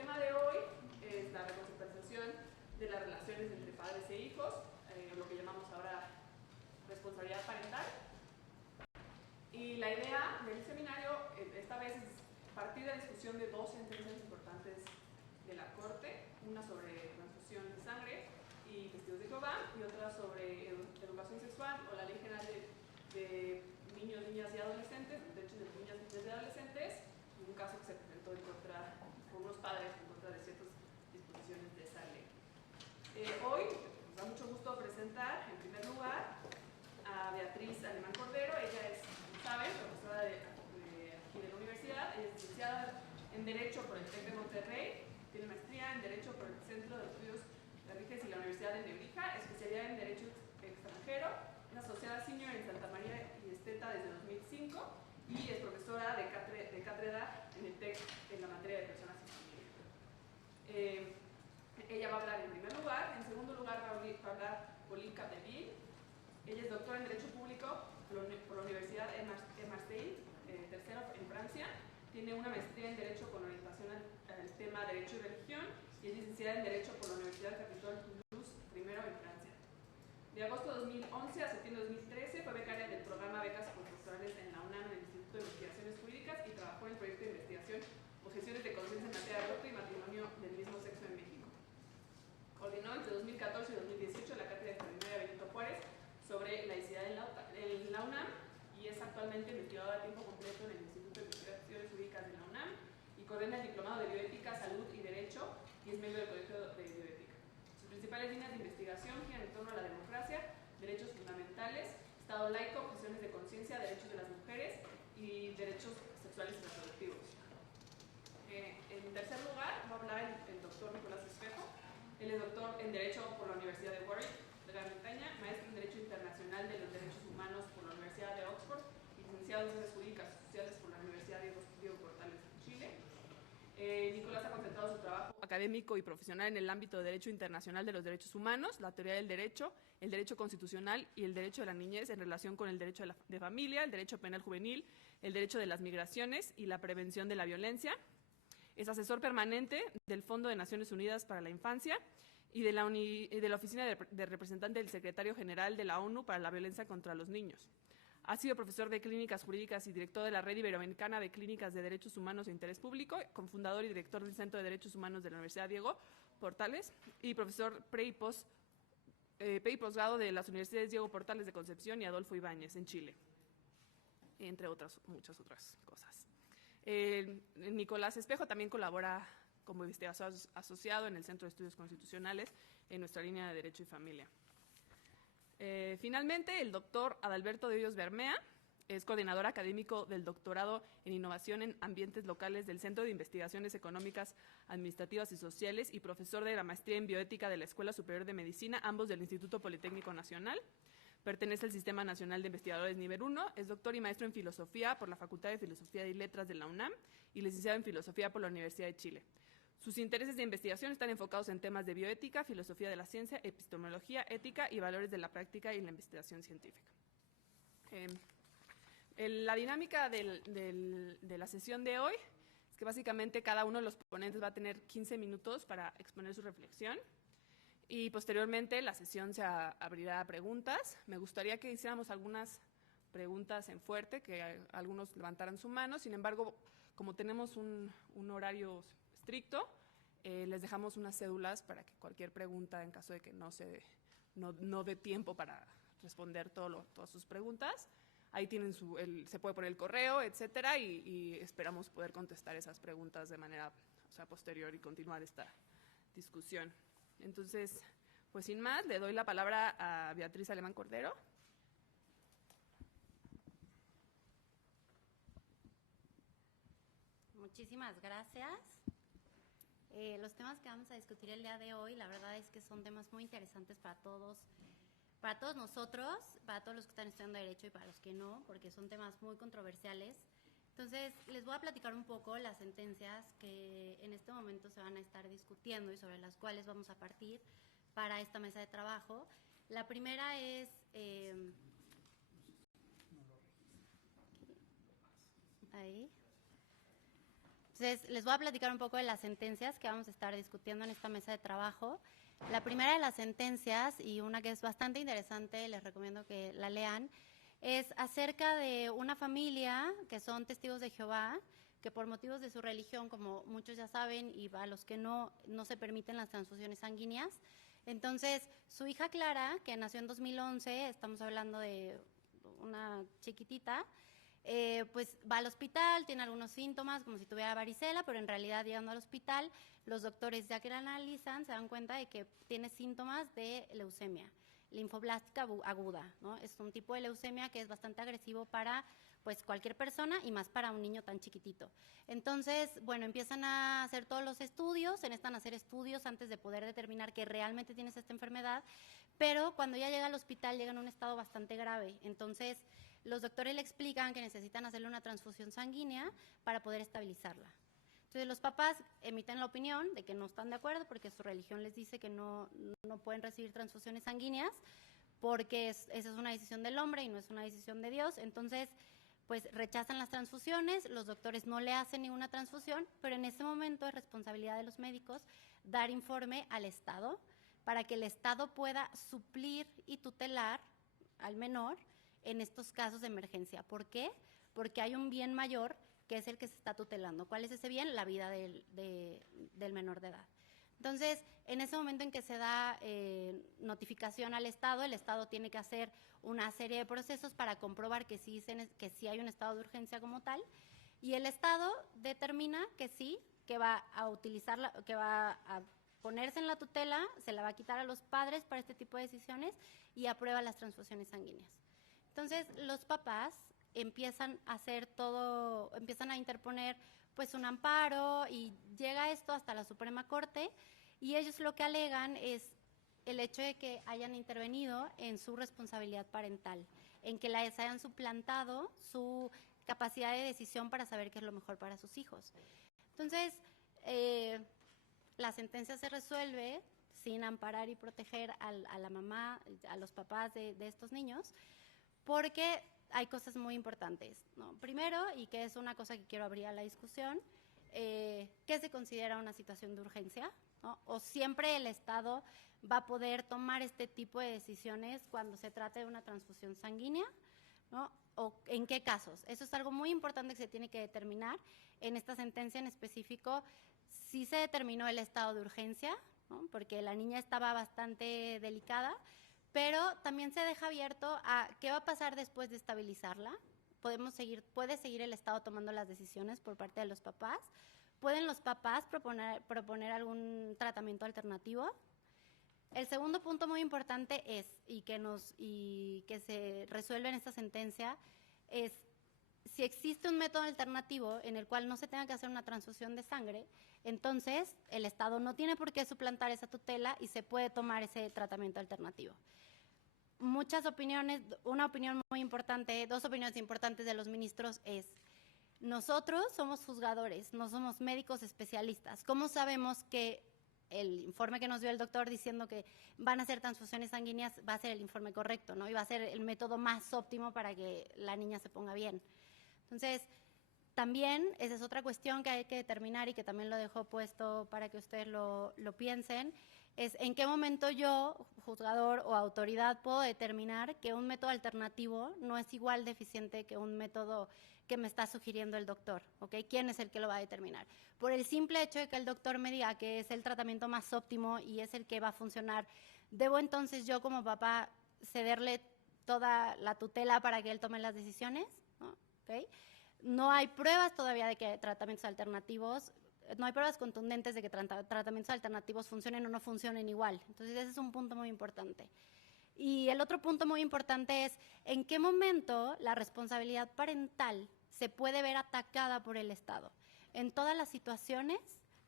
tema de hoy es la reconceptualización de las relaciones entre padres e hijos, lo que llamamos ahora responsabilidad parental. Y la idea del seminario esta vez es partir de la discusión de dos sentencias importantes de la Corte, una sobre transfusión de sangre y testigos de Jehová, y otra sobre educación sexual o la Ley General de Niños, Niñas y Adolescentes, derechos de niñas, niñas y adolescentes, un caso que se presentó en contra, por unos padres en contra de ciertas disposiciones de esa ley. Hoy nos da mucho gusto presentar, en primer lugar, a Beatriz Alemán Cordero. Ella es, como saben, profesora aquí de la universidad. Ella es licenciada en Derecho por el TEC de Monterrey, tiene maestría en Derecho por el Centro de Estudios de Riges y la Universidad de Nebrija, especialidad en Derecho extranjero, es asociada senior en Santa María y Esteta desde 2005 y es profesora de cátedra en el TEC en la materia de personas y familia. Ella va a hablar en primer lugar. En segundo lugar va a hablar Pauline Capdeville. Ella es doctora en Derecho Público por la Universidad de Marseille, tercero en Francia. Tiene una maestría en Derecho con orientación al tema Derecho y Religión y es licenciada en Derecho por la Universidad Capitol Toulouse, primero en Francia. De agosto de 2011 a septiembre de 2013 fue becaria del programa Becas Postdoctorales en la UNAM, en el Instituto de Investigaciones Jurídicas, y trabajó en el proyecto de investigación Objeciones de conciencia en materia de aborto y matrimonio del mismo sexo en México. Coordinó entre 2014 y 2018 la cátedra extraordinaria Benito Juárez sobre laicidad en la UNAM y es actualmente investigadora a tiempo completo en el Instituto de Investigaciones Jurídicas de la UNAM y coordina el Diplomado de Bioética, Salud y Derecho y es miembro del Colegio de Bioética. Sus principales líneas de investigación giran en torno a la democracia, derechos fundamentales, Estado laico, objeciones de conciencia, derechos de las mujeres y derechos sexuales y reproductivos. En tercer lugar va a hablar el doctor Nicolás Espejo. Él es doctor en Derecho por la Universidad de Warwick, de Gran Bretaña, maestro en Derecho Internacional de los Derechos Humanos por la Universidad de Oxford y licenciado en Ciencias Jurídicas y Sociales por la Universidad Diego Portales de Chile. Nicolás ha concentrado su trabajo académico y profesional en el ámbito de Derecho Internacional de los Derechos Humanos, la teoría del derecho, el derecho constitucional y el derecho de la niñez en relación con el derecho de familia, el derecho penal juvenil, el derecho de las migraciones y la prevención de la violencia. Es asesor permanente del Fondo de Naciones Unidas para la Infancia y de la Oficina de Representante del Secretario General de la ONU para la Violencia contra los Niños. Ha sido profesor de Clínicas Jurídicas y director de la Red Iberoamericana de Clínicas de Derechos Humanos e Interés Público, cofundador y director del Centro de Derechos Humanos de la Universidad Diego Portales y profesor pre y posgrado de las Universidades Diego Portales de Concepción y Adolfo Ibáñez en Chile, entre muchas otras cosas. Nicolás Espejo también colabora como investigador asociado en el Centro de Estudios Constitucionales en nuestra línea de Derecho y Familia. Finalmente, el doctor Adalberto de Hoyos Bermea es coordinador académico del doctorado en Innovación en Ambientes Locales del Centro de Investigaciones Económicas, Administrativas y Sociales y profesor de la maestría en Bioética de la Escuela Superior de Medicina, ambos del Instituto Politécnico Nacional. Pertenece al Sistema Nacional de Investigadores Nivel 1, es doctor y maestro en Filosofía por la Facultad de Filosofía y Letras de la UNAM y licenciado en Filosofía por la Universidad de Chile. Sus intereses de investigación están enfocados en temas de bioética, filosofía de la ciencia, epistemología, ética y valores de la práctica y la investigación científica. La dinámica de la sesión de hoy es que básicamente cada uno de los ponentes va a tener 15 minutos para exponer su reflexión y posteriormente la sesión se abrirá a preguntas. Me gustaría que hiciéramos algunas preguntas en fuerte, que algunos levantaran su mano. Sin embargo, como tenemos un horario estricto, les dejamos unas cédulas para que cualquier pregunta, en caso de que no dé tiempo para responder todas sus preguntas, ahí tienen se puede poner el correo, etcétera, y esperamos poder contestar esas preguntas de manera posterior y continuar esta discusión. Entonces, pues sin más, le doy la palabra a Beatriz Alemán Cordero. Muchísimas gracias. Los temas que vamos a discutir el día de hoy, la verdad es que son temas muy interesantes para todos nosotros, para todos los que están estudiando Derecho y para los que no, porque son temas muy controversiales. Entonces, les voy a platicar un poco las sentencias que en este momento se van a estar discutiendo y sobre las cuales vamos a partir para esta mesa de trabajo. La primera es... ahí. Entonces, les voy a platicar un poco de las sentencias que vamos a estar discutiendo en esta mesa de trabajo. La primera de las sentencias, y una que es bastante interesante, les recomiendo que la lean, es acerca de una familia que son testigos de Jehová, que por motivos de su religión, como muchos ya saben, y a los que no se permiten las transfusiones sanguíneas. Entonces, su hija Clara, que nació en 2011, estamos hablando de una chiquitita, pues va al hospital, tiene algunos síntomas como si tuviera varicela, pero en realidad llegando al hospital, los doctores ya que la analizan se dan cuenta de que tiene síntomas de leucemia, linfoblástica aguda, ¿no? Es un tipo de leucemia que es bastante agresivo para pues cualquier persona y más para un niño tan chiquitito. Entonces, bueno, empiezan a hacer todos los estudios, se necesitan hacer estudios antes de poder determinar que realmente tienes esta enfermedad, pero cuando ya llega al hospital llega en un estado bastante grave. Entonces, los doctores le explican que necesitan hacerle una transfusión sanguínea para poder estabilizarla. Entonces, los papás emiten la opinión de que no están de acuerdo porque su religión les dice que no pueden recibir transfusiones sanguíneas porque esa es una decisión del hombre y no es una decisión de Dios. Entonces, pues rechazan las transfusiones, los doctores no le hacen ninguna transfusión, pero en ese momento es responsabilidad de los médicos dar informe al Estado para que el Estado pueda suplir y tutelar al menor en estos casos de emergencia. ¿Por qué? Porque hay un bien mayor que es el que se está tutelando. ¿Cuál es ese bien? La vida del menor de edad. Entonces, en ese momento en que se da notificación al Estado, el Estado tiene que hacer una serie de procesos para comprobar que sí hay un estado de urgencia como tal, y el Estado determina que sí, que va a utilizarla, que va a ponerse en la tutela, se la va a quitar a los padres para este tipo de decisiones y aprueba las transfusiones sanguíneas. Entonces, los papás empiezan a interponer pues un amparo y llega esto hasta la Suprema Corte y ellos lo que alegan es el hecho de que hayan intervenido en su responsabilidad parental, en que les hayan suplantado su capacidad de decisión para saber qué es lo mejor para sus hijos. Entonces, la sentencia se resuelve sin amparar y proteger a la mamá, a los papás de estos niños, porque hay cosas muy importantes, ¿no? Primero, y que es una cosa que quiero abrir a la discusión, ¿qué se considera una situación de urgencia? ¿No? ¿O siempre el Estado va a poder tomar este tipo de decisiones cuando se trate de una transfusión sanguínea? ¿No? ¿O en qué casos? Eso es algo muy importante que se tiene que determinar. En esta sentencia en específico, sí se determinó el estado de urgencia, ¿no? Porque la niña estaba bastante delicada, pero también se deja abierto a qué va a pasar después de estabilizarla. Puede seguir el Estado tomando las decisiones por parte de los papás. ¿Pueden los papás proponer algún tratamiento alternativo? El segundo punto muy importante es, y que se resuelve en esta sentencia, es si existe un método alternativo en el cual no se tenga que hacer una transfusión de sangre, entonces el Estado no tiene por qué suplantar esa tutela y se puede tomar ese tratamiento alternativo. Muchas opiniones, una opinión muy importante, dos opiniones importantes de los ministros es: nosotros somos juzgadores, no somos médicos especialistas. ¿Cómo sabemos que el informe que nos dio el doctor diciendo que van a hacer transfusiones sanguíneas va a ser el informe correcto, ¿no? Y va a ser el método más óptimo para que la niña se ponga bien? Entonces, también esa es otra cuestión que hay que determinar y que también lo dejo puesto para que ustedes lo piensen, es en qué momento yo, juzgador o autoridad, puedo determinar que un método alternativo no es igual de eficiente que un método que me está sugiriendo el doctor, ¿ok? ¿Quién es el que lo va a determinar? Por el simple hecho de que el doctor me diga que es el tratamiento más óptimo y es el que va a funcionar, ¿debo entonces yo como papá cederle toda la tutela para que él tome las decisiones? ¿No? ¿Okay? No hay pruebas todavía de que tratamientos alternativos, no hay pruebas contundentes de que tratamientos alternativos funcionen o no funcionen igual. Entonces, ese es un punto muy importante. Y el otro punto muy importante es en qué momento la responsabilidad parental se puede ver atacada por el Estado. En todas las situaciones,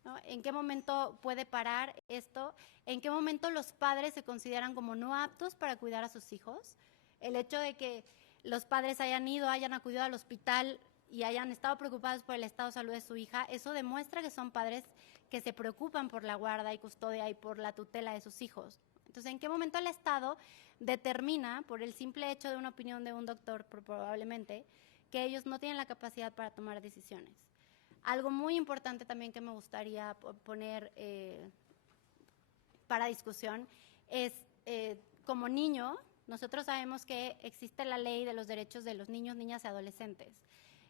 ¿no? ¿En qué momento puede parar esto? ¿En qué momento los padres se consideran como no aptos para cuidar a sus hijos? El hecho de que los padres hayan acudido al hospital y hayan estado preocupados por el estado de salud de su hija, eso demuestra que son padres que se preocupan por la guarda y custodia y por la tutela de sus hijos. Entonces, ¿en qué momento el Estado determina, por el simple hecho de una opinión de un doctor probablemente, que ellos no tienen la capacidad para tomar decisiones? Algo muy importante también que me gustaría poner para discusión es, como niño, nosotros sabemos que existe la ley de los derechos de los niños, niñas y adolescentes.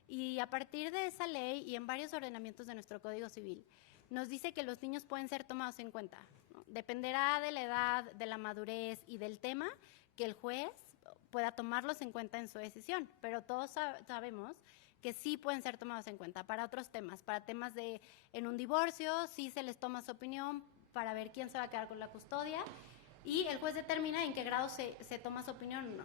Y a partir de esa ley y en varios ordenamientos de nuestro Código Civil, nos dice que los niños pueden ser tomados en cuenta, ¿no? Dependerá de la edad, de la madurez y del tema que el juez pueda tomarlos en cuenta en su decisión, pero todos sabemos que sí pueden ser tomados en cuenta para otros temas, para temas de, en un divorcio, sí se les toma su opinión para ver quién se va a quedar con la custodia y el juez determina en qué grado se toma su opinión o no.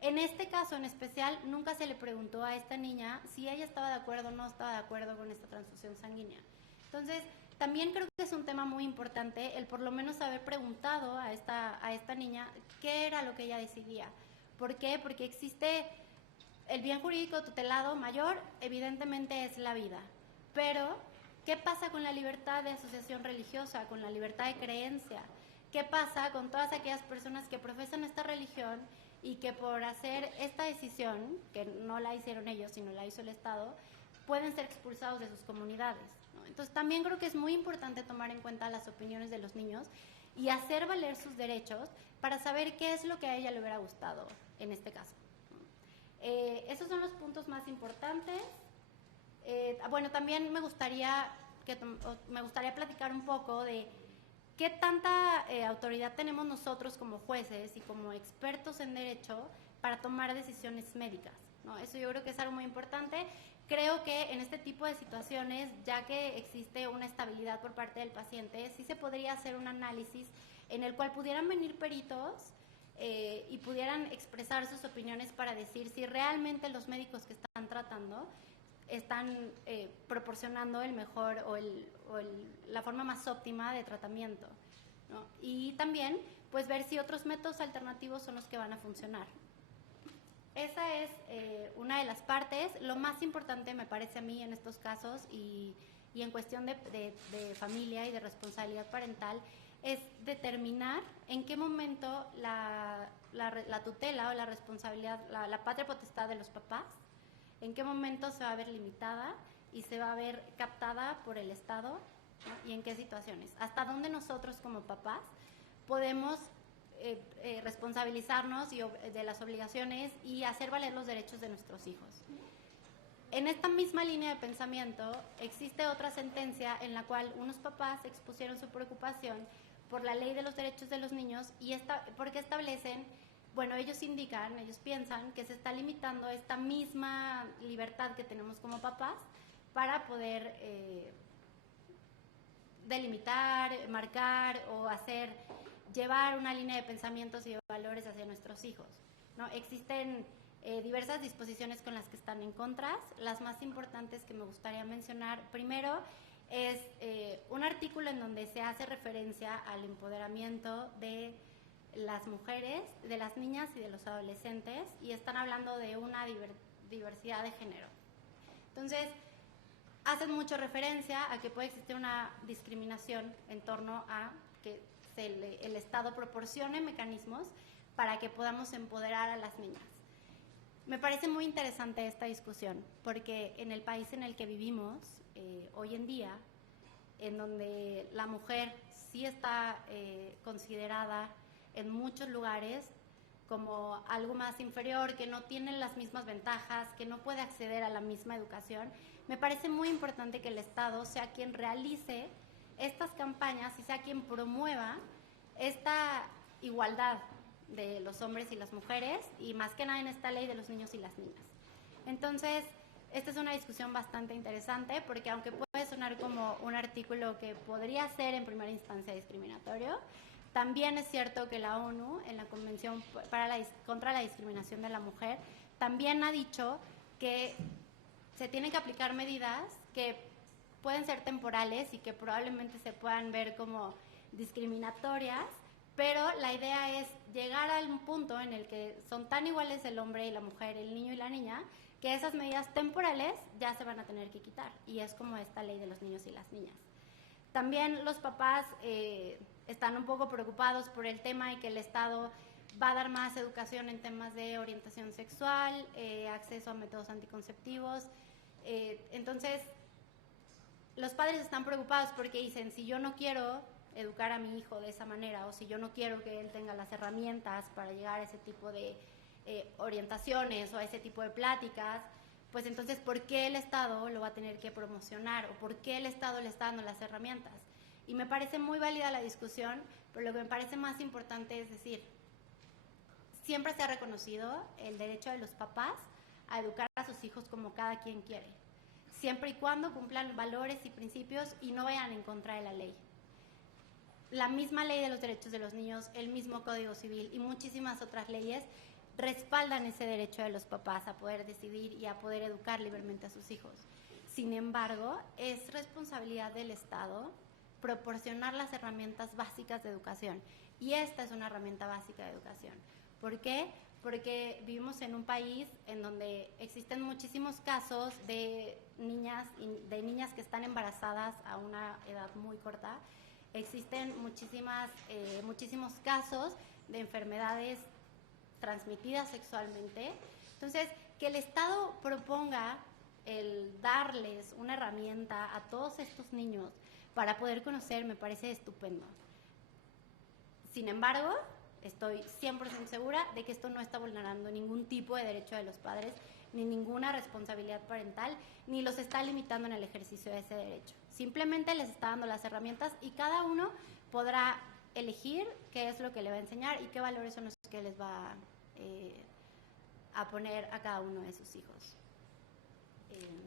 En este caso en especial, nunca se le preguntó a esta niña si ella estaba de acuerdo o no estaba de acuerdo con esta transfusión sanguínea. Entonces, también creo que es un tema muy importante el por lo menos haber preguntado a esta niña qué era lo que ella decidía. ¿Por qué? Porque existe el bien jurídico tutelado mayor, evidentemente es la vida. Pero, ¿qué pasa con la libertad de asociación religiosa, con la libertad de creencia? ¿Qué pasa con todas aquellas personas que profesan esta religión y que por hacer esta decisión, que no la hicieron ellos, sino la hizo el Estado, pueden ser expulsados de sus comunidades, ¿no? Entonces también creo que es muy importante tomar en cuenta las opiniones de los niños y hacer valer sus derechos para saber qué es lo que a ella le hubiera gustado en este caso. Esos son los puntos más importantes. Bueno, también me gustaría platicar un poco de qué tanta autoridad tenemos nosotros como jueces y como expertos en derecho para tomar decisiones médicas, ¿no? Eso yo creo que es algo muy importante. Creo que en este tipo de situaciones, ya que existe una estabilidad por parte del paciente, sí se podría hacer un análisis en el cual pudieran venir peritos y pudieran expresar sus opiniones para decir si realmente los médicos que están tratando están proporcionando el mejor o la forma más óptima de tratamiento, ¿no? Y también pues ver si otros métodos alternativos son los que van a funcionar. Esa es una de las partes. Lo más importante me parece a mí en estos casos y en cuestión de familia y de responsabilidad parental es determinar en qué momento la tutela o la responsabilidad, la patria potestad de los papás, en qué momento se va a ver limitada y se va a ver captada por el Estado, ¿no? Y en qué situaciones. Hasta dónde nosotros como papás podemos responsabilizarnos de las obligaciones y hacer valer los derechos de nuestros hijos. En esta misma línea de pensamiento existe otra sentencia en la cual unos papás expusieron su preocupación por la ley de los derechos de los niños y porque establecen, bueno, ellos piensan que se está limitando esta misma libertad que tenemos como papás para poder delimitar, marcar o llevar una línea de pensamientos y de valores hacia nuestros hijos, ¿no? Existen diversas disposiciones con las que están en contra. Las más importantes que me gustaría mencionar primero es un artículo en donde se hace referencia al empoderamiento de las mujeres, de las niñas y de los adolescentes, y están hablando de una diversidad de género. Entonces, hacen mucho referencia a que puede existir una discriminación en torno a que el Estado proporcione mecanismos para que podamos empoderar a las niñas. Me parece muy interesante esta discusión, porque en el país en el que vivimos hoy en día, en donde la mujer sí está considerada en muchos lugares como algo más inferior, que no tiene las mismas ventajas, que no puede acceder a la misma educación, me parece muy importante que el Estado sea quien realice estas campañas y sea quien promueva esta igualdad de los hombres y las mujeres, y más que nada en esta ley de los niños y las niñas. Entonces, esta es una discusión bastante interesante, porque aunque puede sonar como un artículo que podría ser en primera instancia discriminatorio, también es cierto que la ONU, en la Convención contra la Discriminación de la Mujer, también ha dicho que se tienen que aplicar medidas que pueden ser temporales y que probablemente se puedan ver como discriminatorias, pero la idea es llegar a un punto en el que son tan iguales el hombre y la mujer, el niño y la niña, que esas medidas temporales ya se van a tener que quitar, y es como esta ley de los niños y las niñas. También los papás están un poco preocupados por el tema y que el Estado va a dar más educación en temas de orientación sexual, acceso a métodos anticonceptivos. Entonces, los padres están preocupados porque dicen, si yo no quiero educar a mi hijo de esa manera, o si yo no quiero que él tenga las herramientas para llegar a ese tipo de orientaciones o a ese tipo de pláticas, pues entonces, ¿por qué el Estado lo va a tener que promocionar? ¿O por qué el Estado le está dando las herramientas? Y me parece muy válida la discusión, pero lo que me parece más importante es decir, siempre se ha reconocido el derecho de los papás a educar a sus hijos como cada quien quiere, siempre y cuando cumplan valores y principios y no vayan en contra de la ley. La misma ley de los derechos de los niños, el mismo Código Civil y muchísimas otras leyes respaldan ese derecho de los papás a poder decidir y a poder educar libremente a sus hijos. Sin embargo, es responsabilidad del Estado proporcionar las herramientas básicas de educación. Y esta es una herramienta básica de educación. ¿Por qué? Porque vivimos en un país en donde existen muchísimos casos de niñas que están embarazadas a una edad muy corta. Existen muchísimos casos de enfermedades transmitidas sexualmente. Entonces, que el Estado proponga el darles una herramienta a todos estos niños para poder conocer me parece estupendo. Sin embargo, estoy 100% segura de que esto no está vulnerando ningún tipo de derecho de los padres, ni ninguna responsabilidad parental, ni los está limitando en el ejercicio de ese derecho. Simplemente les está dando las herramientas y cada uno podrá elegir qué es lo que le va a enseñar y qué valores son los que les va a poner a cada uno de sus hijos.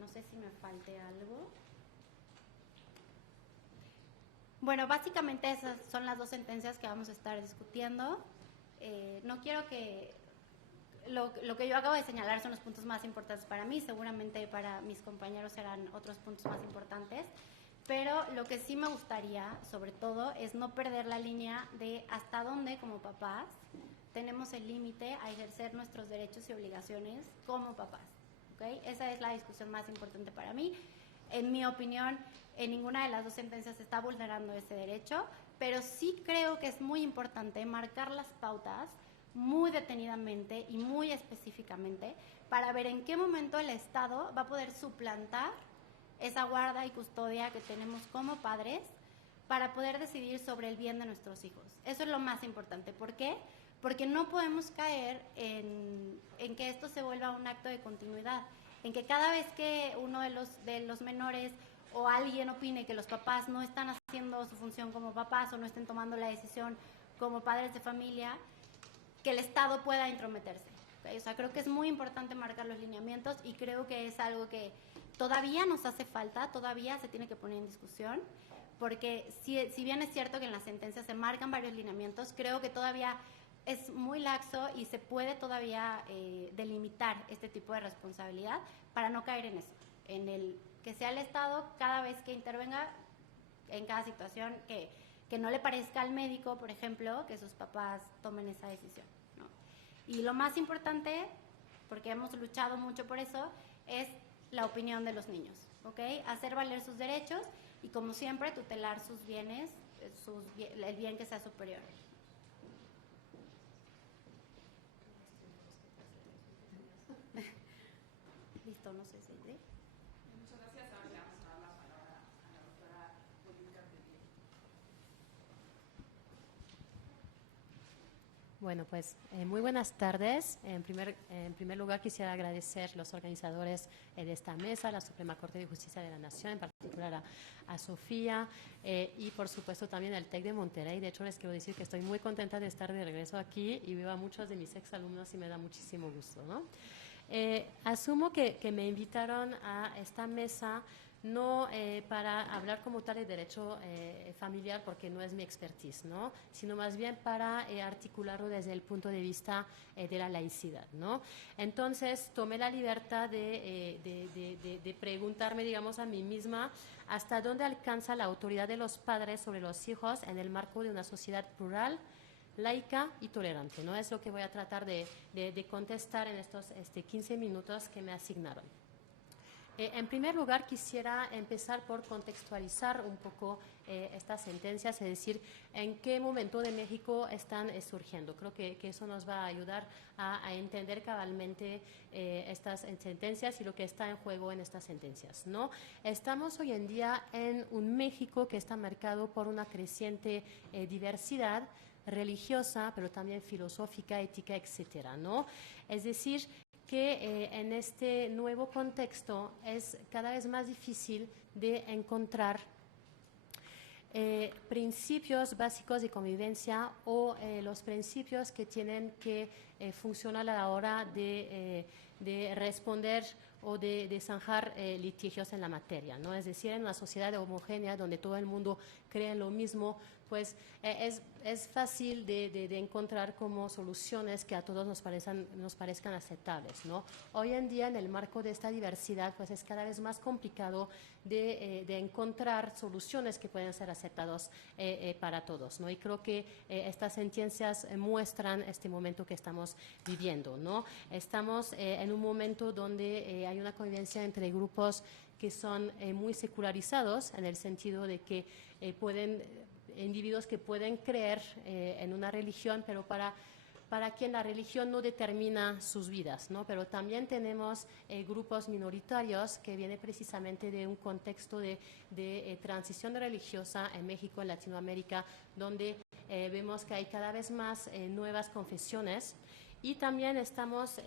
No sé si me falte algo. Bueno, básicamente esas son las dos sentencias que vamos a estar discutiendo. No quiero que... Lo que yo acabo de señalar son los puntos más importantes para mí, seguramente para mis compañeros serán otros puntos más importantes, pero lo que sí me gustaría, sobre todo, es no perder la línea de hasta dónde, como papás, tenemos el límite a ejercer nuestros derechos y obligaciones como papás. ¿Okay? Esa es la discusión más importante para mí. En mi opinión, en ninguna de las dos sentencias se está vulnerando ese derecho, pero sí creo que es muy importante marcar las pautas muy detenidamente y muy específicamente para ver en qué momento el Estado va a poder suplantar esa guarda y custodia que tenemos como padres para poder decidir sobre el bien de nuestros hijos. Eso es lo más importante. ¿Por qué? Porque no podemos caer en que esto se vuelva un acto de continuidad, en que cada vez que uno de los menores o alguien opine que los papás no están haciendo su función como papás o no estén tomando la decisión como padres de familia, que el Estado pueda intrometerse. ¿Okay? O sea, creo que es muy importante marcar los lineamientos y creo que es algo que todavía nos hace falta, todavía se tiene que poner en discusión, porque si bien es cierto que en las sentencias se marcan varios lineamientos, creo que todavía es muy laxo y se puede todavía delimitar este tipo de responsabilidad para no caer en eso, en el que sea el Estado cada vez que intervenga en cada situación que no le parezca al médico, por ejemplo, que sus papás tomen esa decisión, ¿no? Y lo más importante, porque hemos luchado mucho por eso, es la opinión de los niños, ¿ok? Hacer valer sus derechos y, como siempre, tutelar sus bienes, el bien que sea superior. Listo, no sé si... ¿sí? Muchas gracias. Ahora le vamos a dar la palabra a la doctora Mónica Tellier. Bueno, pues muy buenas tardes. En primer lugar, quisiera agradecer a los organizadores de esta mesa, la Suprema Corte de Justicia de la Nación, en particular a Sofía y, por supuesto, también al TEC de Monterrey. De hecho, les quiero decir que estoy muy contenta de estar de regreso aquí y veo a muchos de mis exalumnos y me da muchísimo gusto, ¿no? Asumo que me invitaron a esta mesa no para hablar como tal de derecho familiar, porque no es mi expertise, ¿no? Sino más bien para articularlo desde el punto de vista de la laicidad, ¿no? Entonces tomé la libertad de preguntarme, digamos, a mí misma hasta dónde alcanza la autoridad de los padres sobre los hijos en el marco de una sociedad plural, laica y tolerante, ¿no? Es lo que voy a tratar de contestar en estos 15 minutos que me asignaron. En primer lugar, quisiera empezar por contextualizar un poco estas sentencias, es decir, en qué momento de México están surgiendo. Creo que eso nos va a ayudar a entender cabalmente estas sentencias y lo que está en juego en estas sentencias, ¿no? Estamos hoy en día en un México que está marcado por una creciente diversidad religiosa, pero también filosófica, ética, etcétera, ¿no? Es decir, que en este nuevo contexto es cada vez más difícil de encontrar principios básicos de convivencia o los principios que tienen que funcionar a la hora de responder o de zanjar litigios en la materia, ¿no? Es decir, en una sociedad homogénea donde todo el mundo cree en lo mismo, pues es fácil de encontrar como soluciones que a todos nos parezcan aceptables, ¿no? Hoy en día, en el marco de esta diversidad, pues es cada vez más complicado de encontrar soluciones que pueden ser aceptadas para todos, ¿no? Y creo que estas sentencias muestran este momento que estamos viviendo, ¿no? Estamos en un momento donde hay una convivencia entre grupos que son muy secularizados, en el sentido de que individuos que pueden creer en una religión, pero para quien la religión no determina sus vidas, ¿no? Pero también tenemos grupos minoritarios que vienen precisamente de un contexto de transición religiosa en México, en Latinoamérica, donde vemos que hay cada vez más nuevas confesiones, y también estamos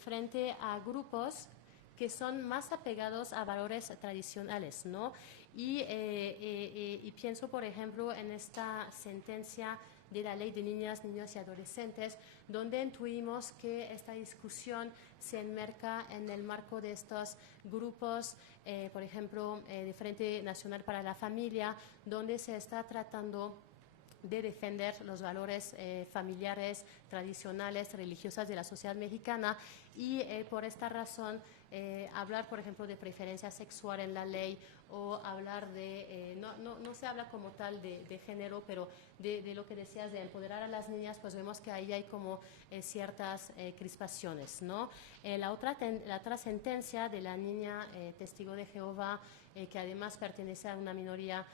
frente a grupos que son más apegados a valores tradicionales, ¿no? Y pienso, por ejemplo, en esta sentencia de la Ley de Niñas, Niños y Adolescentes, donde intuimos que esta discusión se enmarca en el marco de estos grupos, por ejemplo, de Frente Nacional para la Familia, donde se está tratando de defender los valores familiares, tradicionales, religiosas de la sociedad mexicana, y por esta razón hablar, por ejemplo, de preferencia sexual en la ley, o hablar de, no se habla como tal de género, pero de lo que decías de empoderar a las niñas, pues vemos que ahí hay como ciertas crispaciones, ¿no? La otra sentencia de la niña testigo de Jehová, que además pertenece a una minoría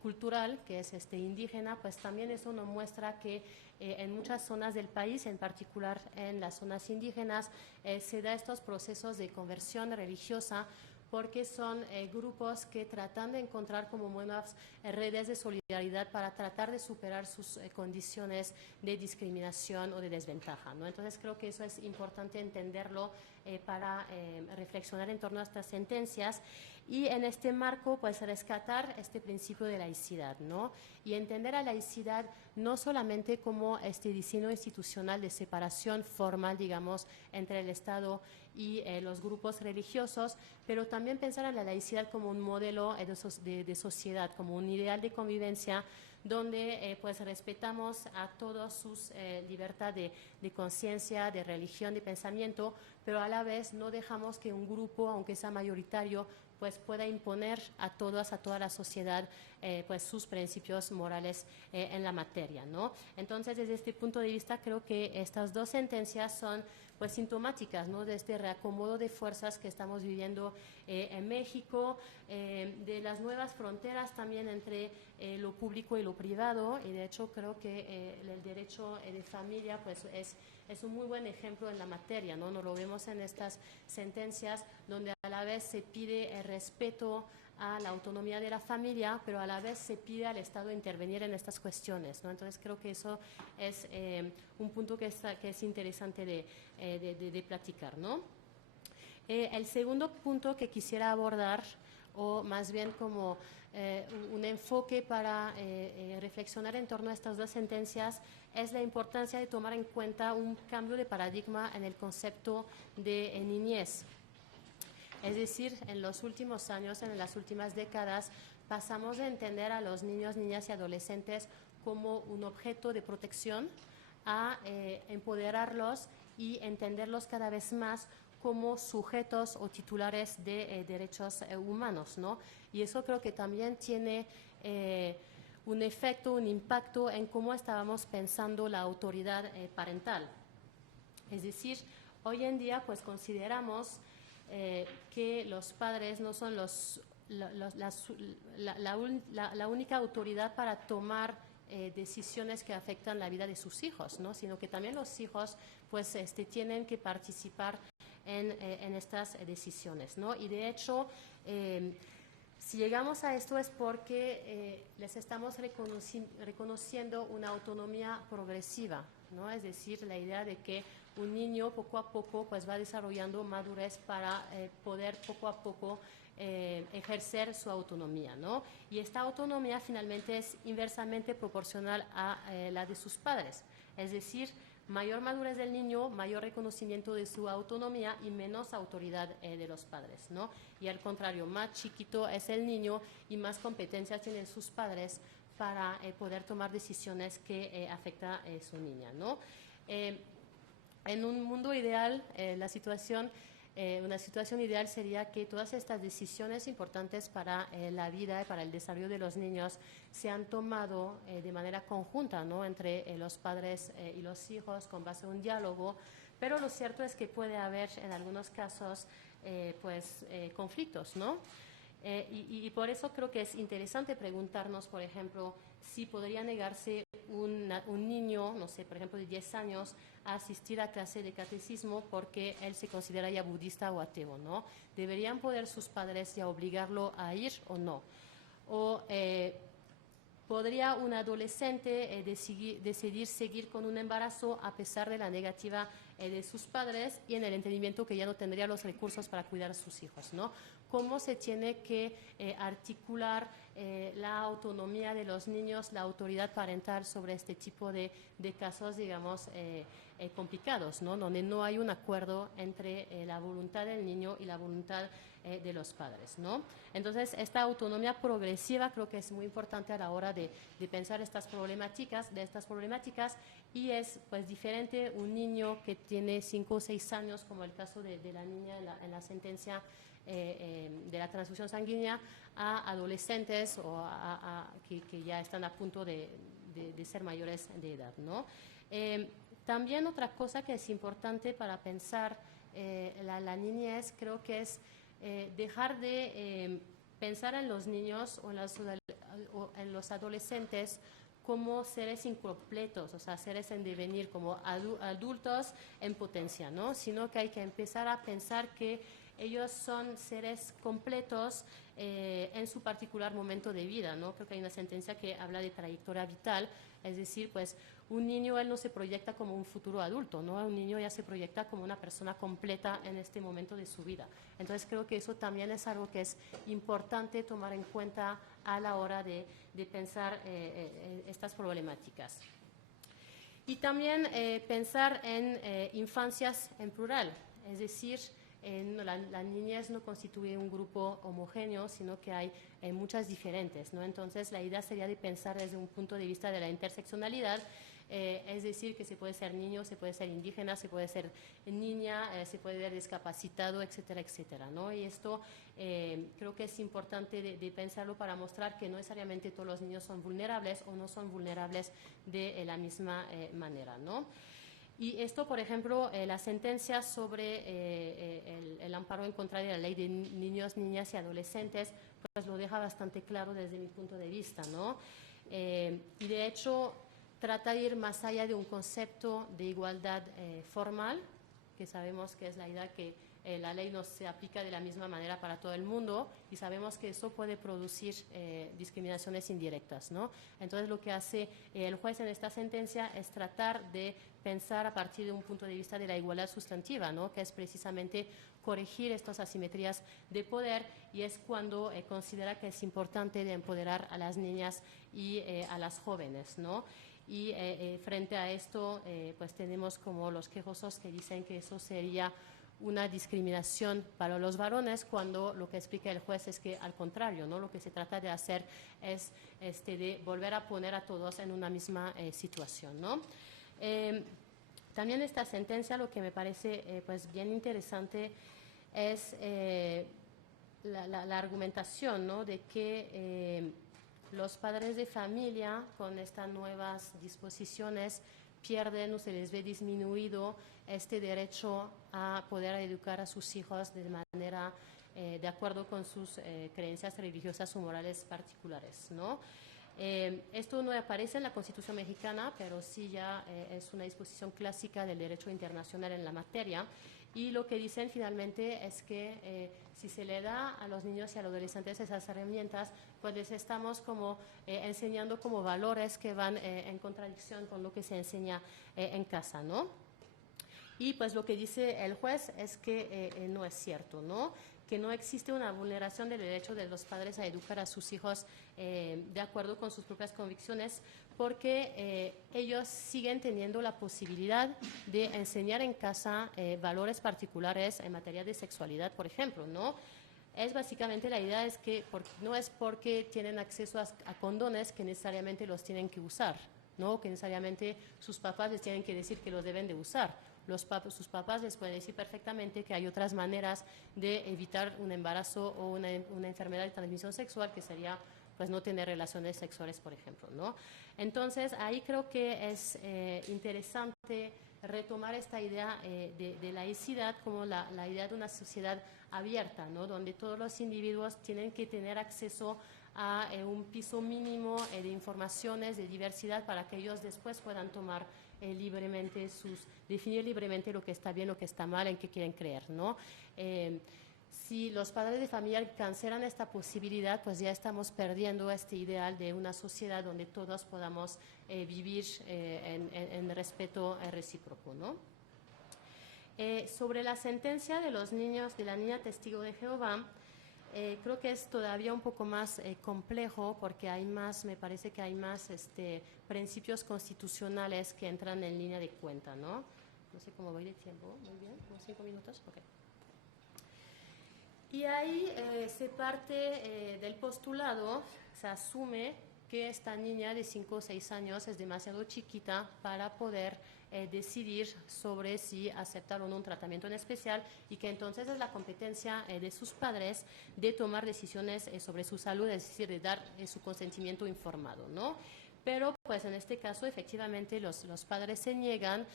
cultural, que es indígena, pues también eso nos muestra que en muchas zonas del país, en particular en las zonas indígenas, se da estos procesos de conversión religiosa, porque son grupos que tratan de encontrar como buenas redes de solidaridad para tratar de superar sus condiciones de discriminación o de desventaja, ¿no? Entonces creo que eso es importante entenderlo para reflexionar en torno a estas sentencias, y en este marco pues rescatar este principio de laicidad, ¿no? Y entender a laicidad no solamente como este diseño institucional de separación formal, digamos, entre el Estado y los grupos religiosos, pero también pensar a la laicidad como un modelo de sociedad, como un ideal de convivencia donde pues respetamos a todos sus libertad de conciencia, de religión, de pensamiento, pero a la vez no dejamos que un grupo, aunque sea mayoritario, pues pueda imponer a toda la sociedad pues sus principios morales en la materia, ¿no? Entonces, desde este punto de vista, creo que estas dos sentencias son pues sintomáticas, ¿no?, de este reacomodo de fuerzas que estamos viviendo en México, de las nuevas fronteras también entre lo público y lo privado, y de hecho creo que el derecho de familia pues es un muy buen ejemplo en la materia, ¿no? Nos lo vemos en estas sentencias, donde a la vez se pide el respeto a la autonomía de la familia, pero a la vez se pide al Estado intervenir en estas cuestiones, ¿no? Entonces creo que eso es un punto que es interesante de platicar, ¿no? El segundo punto que quisiera abordar, o más bien como un enfoque para reflexionar en torno a estas dos sentencias, es la importancia de tomar en cuenta un cambio de paradigma en el concepto de niñez. Es decir, en los últimos años, en las últimas décadas, pasamos de entender a los niños, niñas y adolescentes como un objeto de protección a empoderarlos y entenderlos cada vez más como sujetos o titulares de derechos humanos, ¿no? Y eso creo que también tiene un efecto, un impacto en cómo estábamos pensando la autoridad parental. Es decir, hoy en día pues consideramos que los padres no son la única autoridad para tomar decisiones que afectan la vida de sus hijos, ¿no? Sino que también los hijos pues, tienen que participar en estas decisiones, ¿no? Y de hecho, si llegamos a esto es porque les estamos reconociendo una autonomía progresiva, ¿no? Es decir, la idea de que un niño poco a poco pues, va desarrollando madurez para poder poco a poco ejercer su autonomía, ¿no? Y esta autonomía finalmente es inversamente proporcional a la de sus padres. Es decir, mayor madurez del niño, mayor reconocimiento de su autonomía y menos autoridad de los padres, ¿no? Y al contrario, más chiquito es el niño y más competencias tienen sus padres para poder tomar decisiones que afectan a su niña, ¿no? En un mundo ideal, una situación ideal sería que todas estas decisiones importantes para la vida y para el desarrollo de los niños sean tomadas de manera conjunta, ¿no? Entre los padres y los hijos con base a un diálogo, pero lo cierto es que puede haber en algunos casos conflictos, ¿no? Y por eso creo que es interesante preguntarnos, por ejemplo, si podría negarse un niño, no sé, por ejemplo, de 10 años, a asistir a clase de catecismo porque él se considera ya budista o ateo, ¿no? ¿Deberían poder sus padres ya obligarlo a ir o no? O ¿podría un adolescente decidir seguir con un embarazo a pesar de la negativa de sus padres y en el entendimiento que ya no tendría los recursos para cuidar a sus hijos, ¿no? ¿Cómo se tiene que articular la autonomía de los niños, la autoridad parental sobre este tipo de casos, digamos, complicados, ¿no? Donde no hay un acuerdo entre la voluntad del niño y la voluntad de los padres, ¿no? Entonces, esta autonomía progresiva creo que es muy importante a la hora de pensar estas problemáticas, y es pues diferente un niño que tiene 5 o 6 años, como el caso de la niña en la sentencia de la transfusión sanguínea, a adolescentes o que ya están a punto de ser mayores de edad, ¿no? También otra cosa que es importante para pensar la niñez, creo que es dejar de pensar en los niños o en los adolescentes como seres incompletos, o sea, seres en devenir, como adultos en potencia, ¿no? Sino que hay que empezar a pensar que ellos son seres completos en su particular momento de vida, ¿no? Creo que hay una sentencia que habla de trayectoria vital, es decir, pues un niño, él no se proyecta como un futuro adulto, ¿no? Un niño ya se proyecta como una persona completa en este momento de su vida. Entonces creo que eso también es algo que es importante tomar en cuenta a la hora de pensar estas problemáticas. Y también pensar en infancias en plural, es decir, la niñez no constituye un grupo homogéneo, sino que hay muchas diferentes, ¿no? Entonces, la idea sería de pensar desde un punto de vista de la interseccionalidad, es decir, que se puede ser niño, se puede ser indígena, se puede ser niña, se puede ser discapacitado, etcétera, etcétera, ¿no? Y esto creo que es importante de pensarlo para mostrar que no necesariamente todos los niños son vulnerables o no son vulnerables de la misma manera, ¿no? Y esto, por ejemplo, la sentencia sobre el amparo en contra de la ley de niños, niñas y adolescentes, pues lo deja bastante claro desde mi punto de vista, ¿no? Y de hecho, trata de ir más allá de un concepto de igualdad formal, que sabemos que es la idea que la ley no se aplica de la misma manera para todo el mundo, y sabemos que eso puede producir discriminaciones indirectas, ¿no? Entonces, lo que hace el juez en esta sentencia es tratar de pensar a partir de un punto de vista de la igualdad sustantiva, ¿no? Que es precisamente corregir estas asimetrías de poder, y es cuando considera que es importante de empoderar a las niñas y a las jóvenes, ¿no? Y frente a esto, pues tenemos como los quejosos que dicen que eso sería una discriminación para los varones, cuando lo que explica el juez es que al contrario, ¿no? Lo que se trata de hacer es de volver a poner a todos en una misma situación, ¿no? También esta sentencia, lo que me parece pues bien interesante es la argumentación, ¿no? De que los padres de familia, con estas nuevas disposiciones, pierden o se les ve disminuido este derecho a poder educar a sus hijos de manera de acuerdo con sus creencias religiosas o morales particulares, ¿no? Esto no aparece en la Constitución mexicana, pero sí ya es una disposición clásica del derecho internacional en la materia. Y lo que dicen finalmente es que si se le da a los niños y a los adolescentes esas herramientas, pues les estamos como enseñando como valores que van en contradicción con lo que se enseña en casa, ¿no? Y pues lo que dice el juez es que no es cierto, ¿no? Que no existe una vulneración del derecho de los padres a educar a sus hijos de acuerdo con sus propias convicciones, porque ellos siguen teniendo la posibilidad de enseñar en casa valores particulares en materia de sexualidad, por ejemplo, ¿no? Es básicamente la idea es que no es porque tienen acceso a condones que necesariamente los tienen que usar, ¿no? Que necesariamente sus papás les tienen que decir que los deben de usar. Sus papás les pueden decir perfectamente que hay otras maneras de evitar un embarazo o una enfermedad de transmisión sexual, que sería pues no tener relaciones sexuales, por ejemplo, ¿no? Entonces, ahí creo que es interesante retomar esta idea de laicidad como la idea de una sociedad abierta, ¿no? Donde todos los individuos tienen que tener acceso a un piso mínimo de informaciones, de diversidad, para que ellos después puedan tomar libremente definir libremente lo que está bien, lo que está mal, en qué quieren creer, ¿no? Si los padres de familia cancelan esta posibilidad, pues ya estamos perdiendo este ideal de una sociedad donde todos podamos vivir en respeto recíproco, ¿no? Sobre la sentencia de los niños, de la niña testigo de Jehová, creo que es todavía un poco más complejo, porque hay más, me parece que hay más principios constitucionales que entran en línea de cuenta, ¿no? No sé cómo voy de tiempo, muy bien, unos 5 minutos, ok. Y ahí se parte del postulado, se asume que esta niña de 5 o 6 años es demasiado chiquita para poder decidir sobre si aceptar o no un tratamiento en especial, y que entonces es la competencia de sus padres de tomar decisiones sobre su salud, es decir, de dar su consentimiento informado, ¿no? Pero pues en este caso efectivamente los padres se niegan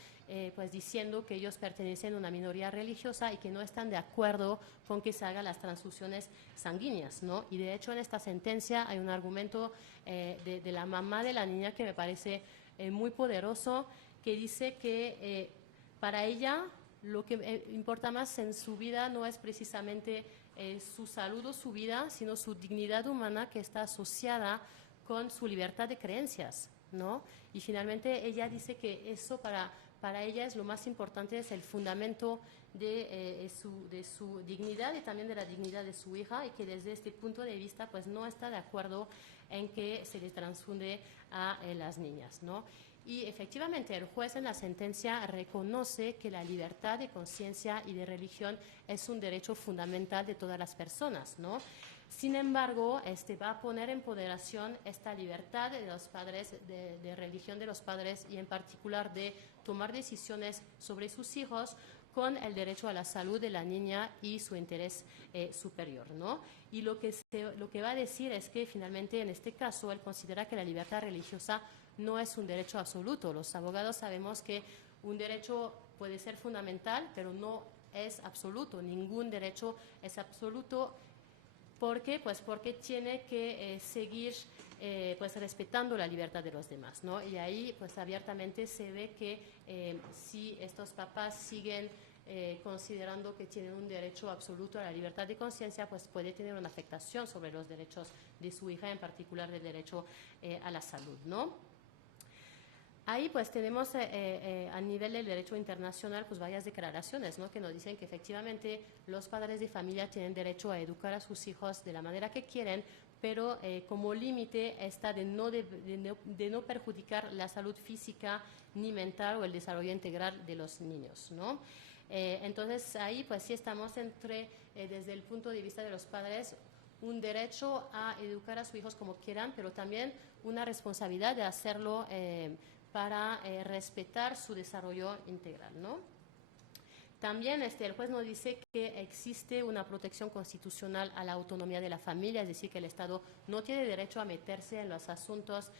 pues diciendo que ellos pertenecen a una minoría religiosa y que no están de acuerdo con que se hagan las transfusiones sanguíneas, ¿no? Y de hecho en esta sentencia hay un argumento de la mamá de la niña que me parece muy poderoso, que dice que para ella lo que importa más en su vida no es precisamente su salud o su vida, sino su dignidad humana, que está asociada con su libertad de creencias, ¿no? Y finalmente ella dice que eso para ella es lo más importante, es el fundamento de su dignidad y también de la dignidad de su hija, y que desde este punto de vista pues no está de acuerdo en que se les transfunde a las niñas, ¿no? Y efectivamente el juez en la sentencia reconoce que la libertad de conciencia y de religión es un derecho fundamental de todas las personas, ¿no? Sin embargo, va a poner en ponderación esta libertad de los padres, de religión de los padres, y en particular de tomar decisiones sobre sus hijos con el derecho a la salud de la niña y su interés superior, ¿no? Y lo que va a decir es que finalmente en este caso él considera que la libertad religiosa no es un derecho absoluto. Los abogados sabemos que un derecho puede ser fundamental, pero no es absoluto. Ningún derecho es absoluto. ¿Por qué? Pues porque tiene que seguir pues respetando la libertad de los demás, ¿no? Y ahí pues abiertamente se ve que si estos papás siguen considerando que tienen un derecho absoluto a la libertad de conciencia, pues puede tener una afectación sobre los derechos de su hija, en particular del derecho a la salud, ¿no? Ahí pues tenemos a nivel del derecho internacional pues varias declaraciones, ¿no? Que nos dicen que efectivamente los padres de familia tienen derecho a educar a sus hijos de la manera que quieren, pero como límite está de no perjudicar la salud física ni mental o el desarrollo integral de los niños, ¿no? Entonces ahí pues sí estamos desde el punto de vista de los padres, un derecho a educar a sus hijos como quieran, pero también una responsabilidad de hacerlo para respetar su desarrollo integral, ¿no? También el juez nos dice que existe una protección constitucional a la autonomía de la familia, es decir, que el Estado no tiene derecho a meterse en los asuntos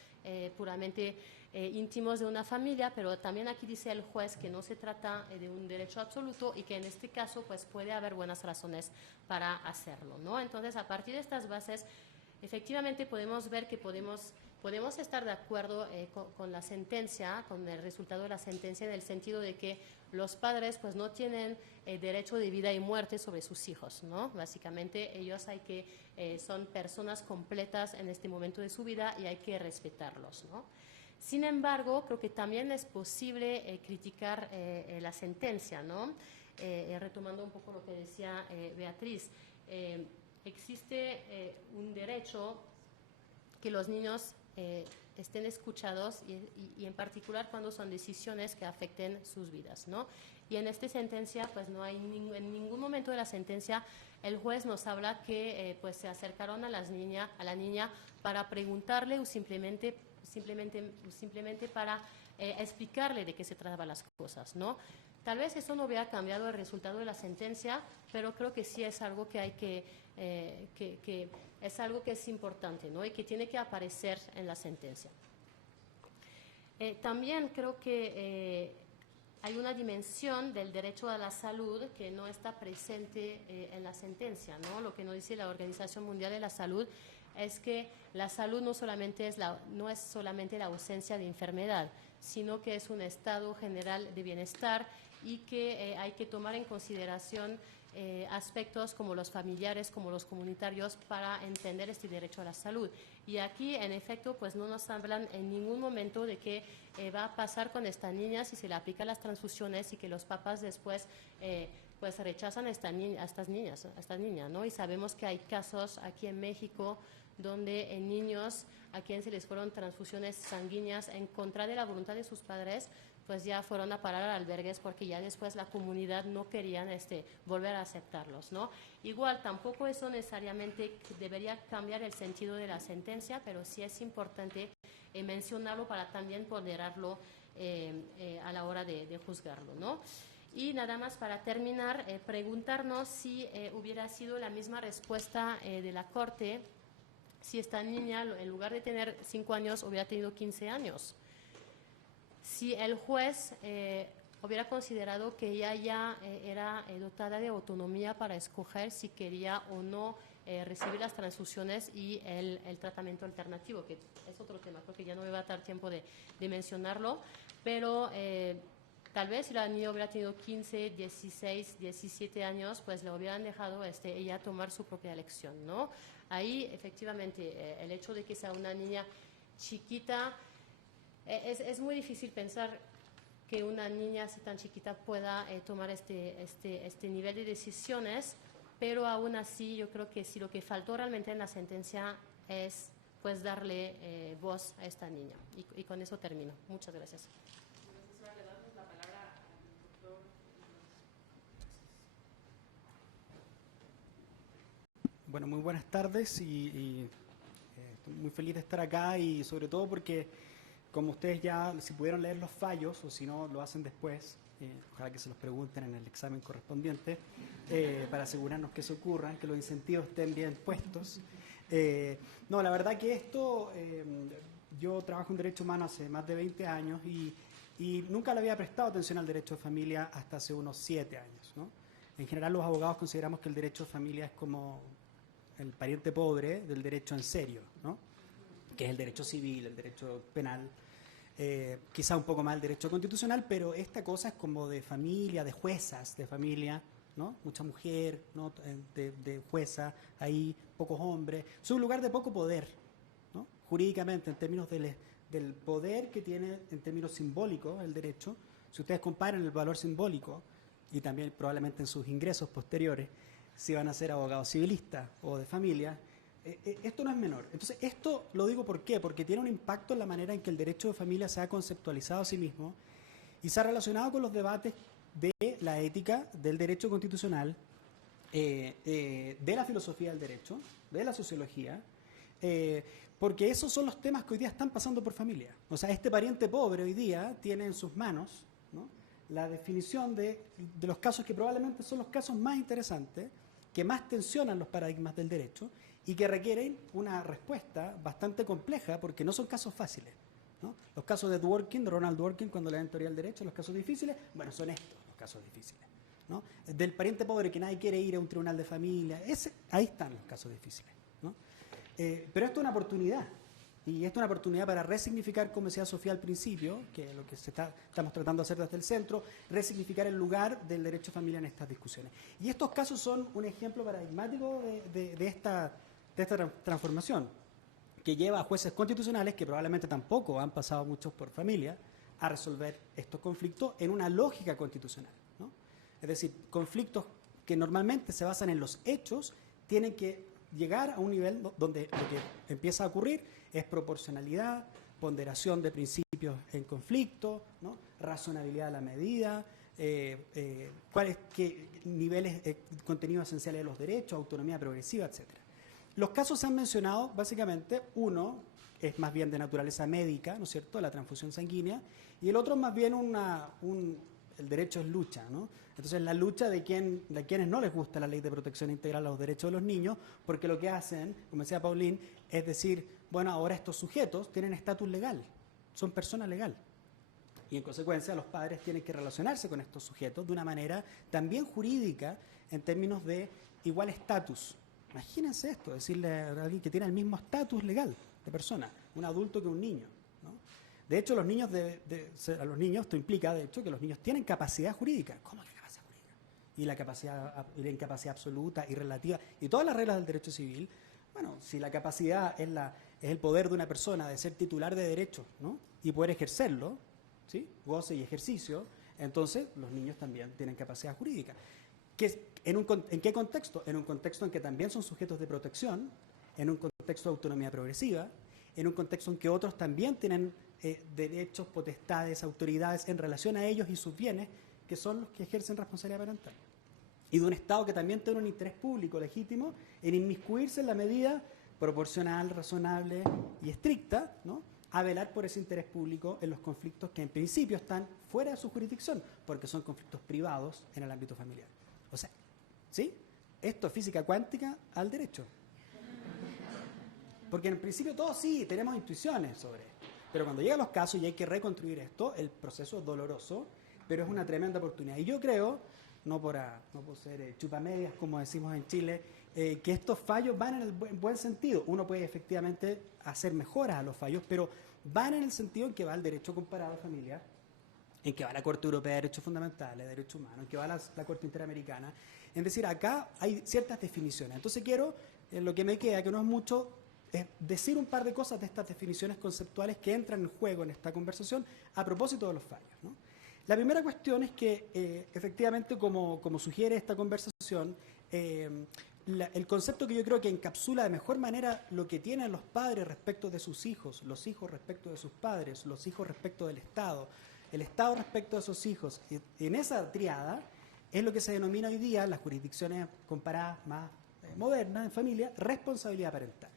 puramente íntimos de una familia, pero también aquí dice el juez que no se trata de un derecho absoluto y que en este caso pues puede haber buenas razones para hacerlo, ¿no? Entonces, a partir de estas bases, efectivamente podemos ver que podemos estar de acuerdo con la sentencia, con el resultado de la sentencia, en el sentido de que los padres pues no tienen derecho de vida y muerte sobre sus hijos, ¿no? Básicamente ellos son personas completas en este momento de su vida y hay que respetarlos, ¿no? Sin embargo, creo que también es posible criticar la sentencia, ¿no? Retomando un poco lo que decía Beatriz, existe un derecho que los niños estén escuchados y en particular cuando son decisiones que afecten sus vidas, ¿no? Y en esta sentencia, pues no hay en ningún momento de la sentencia el juez nos habla que pues se acercaron a la niña para preguntarle o simplemente para explicarle de qué se trataban las cosas, ¿no? Tal vez eso no hubiera cambiado el resultado de la sentencia, pero creo que sí es algo que es algo que es importante, ¿no? Y que tiene que aparecer en la sentencia. También creo que hay una dimensión del derecho a la salud que no está presente en la sentencia, ¿no? Lo que nos dice la Organización Mundial de la Salud es que la salud no es solamente la ausencia de enfermedad, sino que es un estado general de bienestar y que hay que tomar en consideración aspectos como los familiares, como los comunitarios, para entender este derecho a la salud. Y aquí, en efecto, pues no nos hablan en ningún momento de qué va a pasar con esta niña si se le aplican las transfusiones y que los papás después pues rechazan a estas niñas, ¿no? Y sabemos que hay casos aquí en México donde niños a quienes se les fueron transfusiones sanguíneas en contra de la voluntad de sus padres, pues ya fueron a parar a albergues porque ya después la comunidad no querían volver a aceptarlos, ¿no? Igual, tampoco eso necesariamente debería cambiar el sentido de la sentencia, pero sí es importante mencionarlo para también ponderarlo a la hora de juzgarlo, ¿no? Y nada más para terminar, preguntarnos si hubiera sido la misma respuesta de la Corte si esta niña, en lugar de tener 5 años, hubiera tenido 15 años. Si el juez hubiera considerado que ella ya era dotada de autonomía para escoger si quería o no recibir las transfusiones y el tratamiento alternativo, que es otro tema, creo que ya no me va a dar tiempo de mencionarlo, pero tal vez si la niña hubiera tenido 15, 16, 17 años, pues le hubieran dejado ella tomar su propia elección, ¿no? Ahí, efectivamente, el hecho de que sea una niña chiquita, es muy difícil pensar que una niña así tan chiquita pueda tomar este nivel de decisiones, pero aún así yo creo que sí, lo que faltó realmente en la sentencia es pues darle voz a esta niña. Y con eso termino. Muchas gracias. Bueno, muy buenas tardes y estoy muy feliz de estar acá y sobre todo porque como ustedes ya, si pudieron leer los fallos o si no lo hacen después, ojalá que se los pregunten en el examen correspondiente para asegurarnos que eso ocurra, que los incentivos estén bien puestos. No, la verdad que esto, yo trabajo en Derecho Humano hace más de 20 años y nunca le había prestado atención al derecho de familia hasta hace unos 7 años, ¿no? En general los abogados consideramos que el derecho de familia es como el pariente pobre del derecho en serio, ¿no? Que es el derecho civil, el derecho penal, quizá un poco más el derecho constitucional, pero esta cosa es como de familia, de juezas de familia, ¿no? Mucha mujer, ¿no? de jueza, ahí pocos hombres. Es un lugar de poco poder, ¿no? Jurídicamente, en términos del poder que tiene en términos simbólicos el derecho. Si ustedes comparan el valor simbólico y también probablemente en sus ingresos posteriores, si van a ser abogados civilistas o de familia, esto no es menor. Entonces, esto lo digo ¿por qué? Porque tiene un impacto en la manera en que el derecho de familia se ha conceptualizado a sí mismo y se ha relacionado con los debates de la ética, del derecho constitucional, de la filosofía del derecho, de la sociología, porque esos son los temas que hoy día están pasando por familia. O sea, este pariente pobre hoy día tiene en sus manos, ¿no? la definición de los casos que probablemente son los casos más interesantes, que más tensionan los paradigmas del derecho y que requieren una respuesta bastante compleja porque no son casos fáciles, ¿no? Los casos de Dworkin, de Ronald Dworkin, cuando le dan teoría del derecho, los casos difíciles, bueno, son estos los casos difíciles, ¿no? Del pariente pobre que nadie quiere ir a un tribunal de familia, ahí están los casos difíciles, ¿no? Pero esto es una oportunidad. Y esto es una oportunidad para resignificar, como decía Sofía al principio, que es lo que estamos tratando de hacer desde el centro, resignificar el lugar del derecho a familia en estas discusiones. Y estos casos son un ejemplo paradigmático de esta transformación, que lleva a jueces constitucionales, que probablemente tampoco han pasado muchos por familia, a resolver estos conflictos en una lógica constitucional, ¿no? Es decir, conflictos que normalmente se basan en los hechos, tienen que llegar a un nivel donde lo que empieza a ocurrir es proporcionalidad, ponderación de principios en conflicto, ¿no? Razonabilidad de la medida, qué niveles, contenidos esenciales de los derechos, autonomía progresiva, etc. Los casos se han mencionado, básicamente, uno es más bien de naturaleza médica, ¿no es cierto?, la transfusión sanguínea, y el otro más bien el derecho es lucha, ¿no? Entonces, la lucha de quienes no les gusta la ley de protección integral a los derechos de los niños, porque lo que hacen, como decía Paulín, es decir, bueno, ahora estos sujetos tienen estatus legal, son persona legal. Y en consecuencia, los padres tienen que relacionarse con estos sujetos de una manera también jurídica, en términos de igual estatus. Imagínense esto, decirle a alguien que tiene el mismo estatus legal de persona, un adulto que un niño, ¿no? De hecho, los niños a los niños, esto implica, de hecho, que los niños tienen capacidad jurídica. ¿Cómo que capacidad jurídica? Y la incapacidad absoluta y relativa, y todas las reglas del derecho civil. Bueno, si la capacidad es el poder de una persona de ser titular de derechos, ¿no?, y poder ejercerlo, ¿sí?, goce y ejercicio, entonces los niños también tienen capacidad jurídica. ¿En qué contexto? En un contexto en que también son sujetos de protección, en un contexto de autonomía progresiva, en un contexto en que otros también tienen derechos, potestades, autoridades en relación a ellos y sus bienes, que son los que ejercen responsabilidad parental. Y de un Estado que también tiene un interés público legítimo en inmiscuirse en la medida proporcional, razonable y estricta, ¿no?, a velar por ese interés público en los conflictos que en principio están fuera de su jurisdicción, porque son conflictos privados en el ámbito familiar. O sea, ¿sí? Esto es física cuántica al derecho. Porque en principio todos sí tenemos intuiciones sobre esto, pero cuando llegan los casos y hay que reconstruir esto, el proceso es doloroso, pero es una tremenda oportunidad. Y yo creo, no por ser chupamedias, como decimos en Chile, que estos fallos van en el buen sentido. Uno puede efectivamente hacer mejoras a los fallos, pero van en el sentido en que va el derecho comparado familiar, en que va la Corte Europea de Derechos Fundamentales, de Derechos Humanos, en que va la Corte Interamericana. Es decir, acá hay ciertas definiciones. Entonces quiero, en lo que me queda, que no es mucho, decir un par de cosas de estas definiciones conceptuales que entran en juego en esta conversación a propósito de los fallos, ¿no? La primera cuestión es que, efectivamente, como sugiere esta conversación, el concepto que yo creo que encapsula de mejor manera lo que tienen los padres respecto de sus hijos, los hijos respecto de sus padres, los hijos respecto del Estado, el Estado respecto de sus hijos, y en esa triada es lo que se denomina hoy día, las jurisdicciones comparadas más modernas en familia, responsabilidad parental.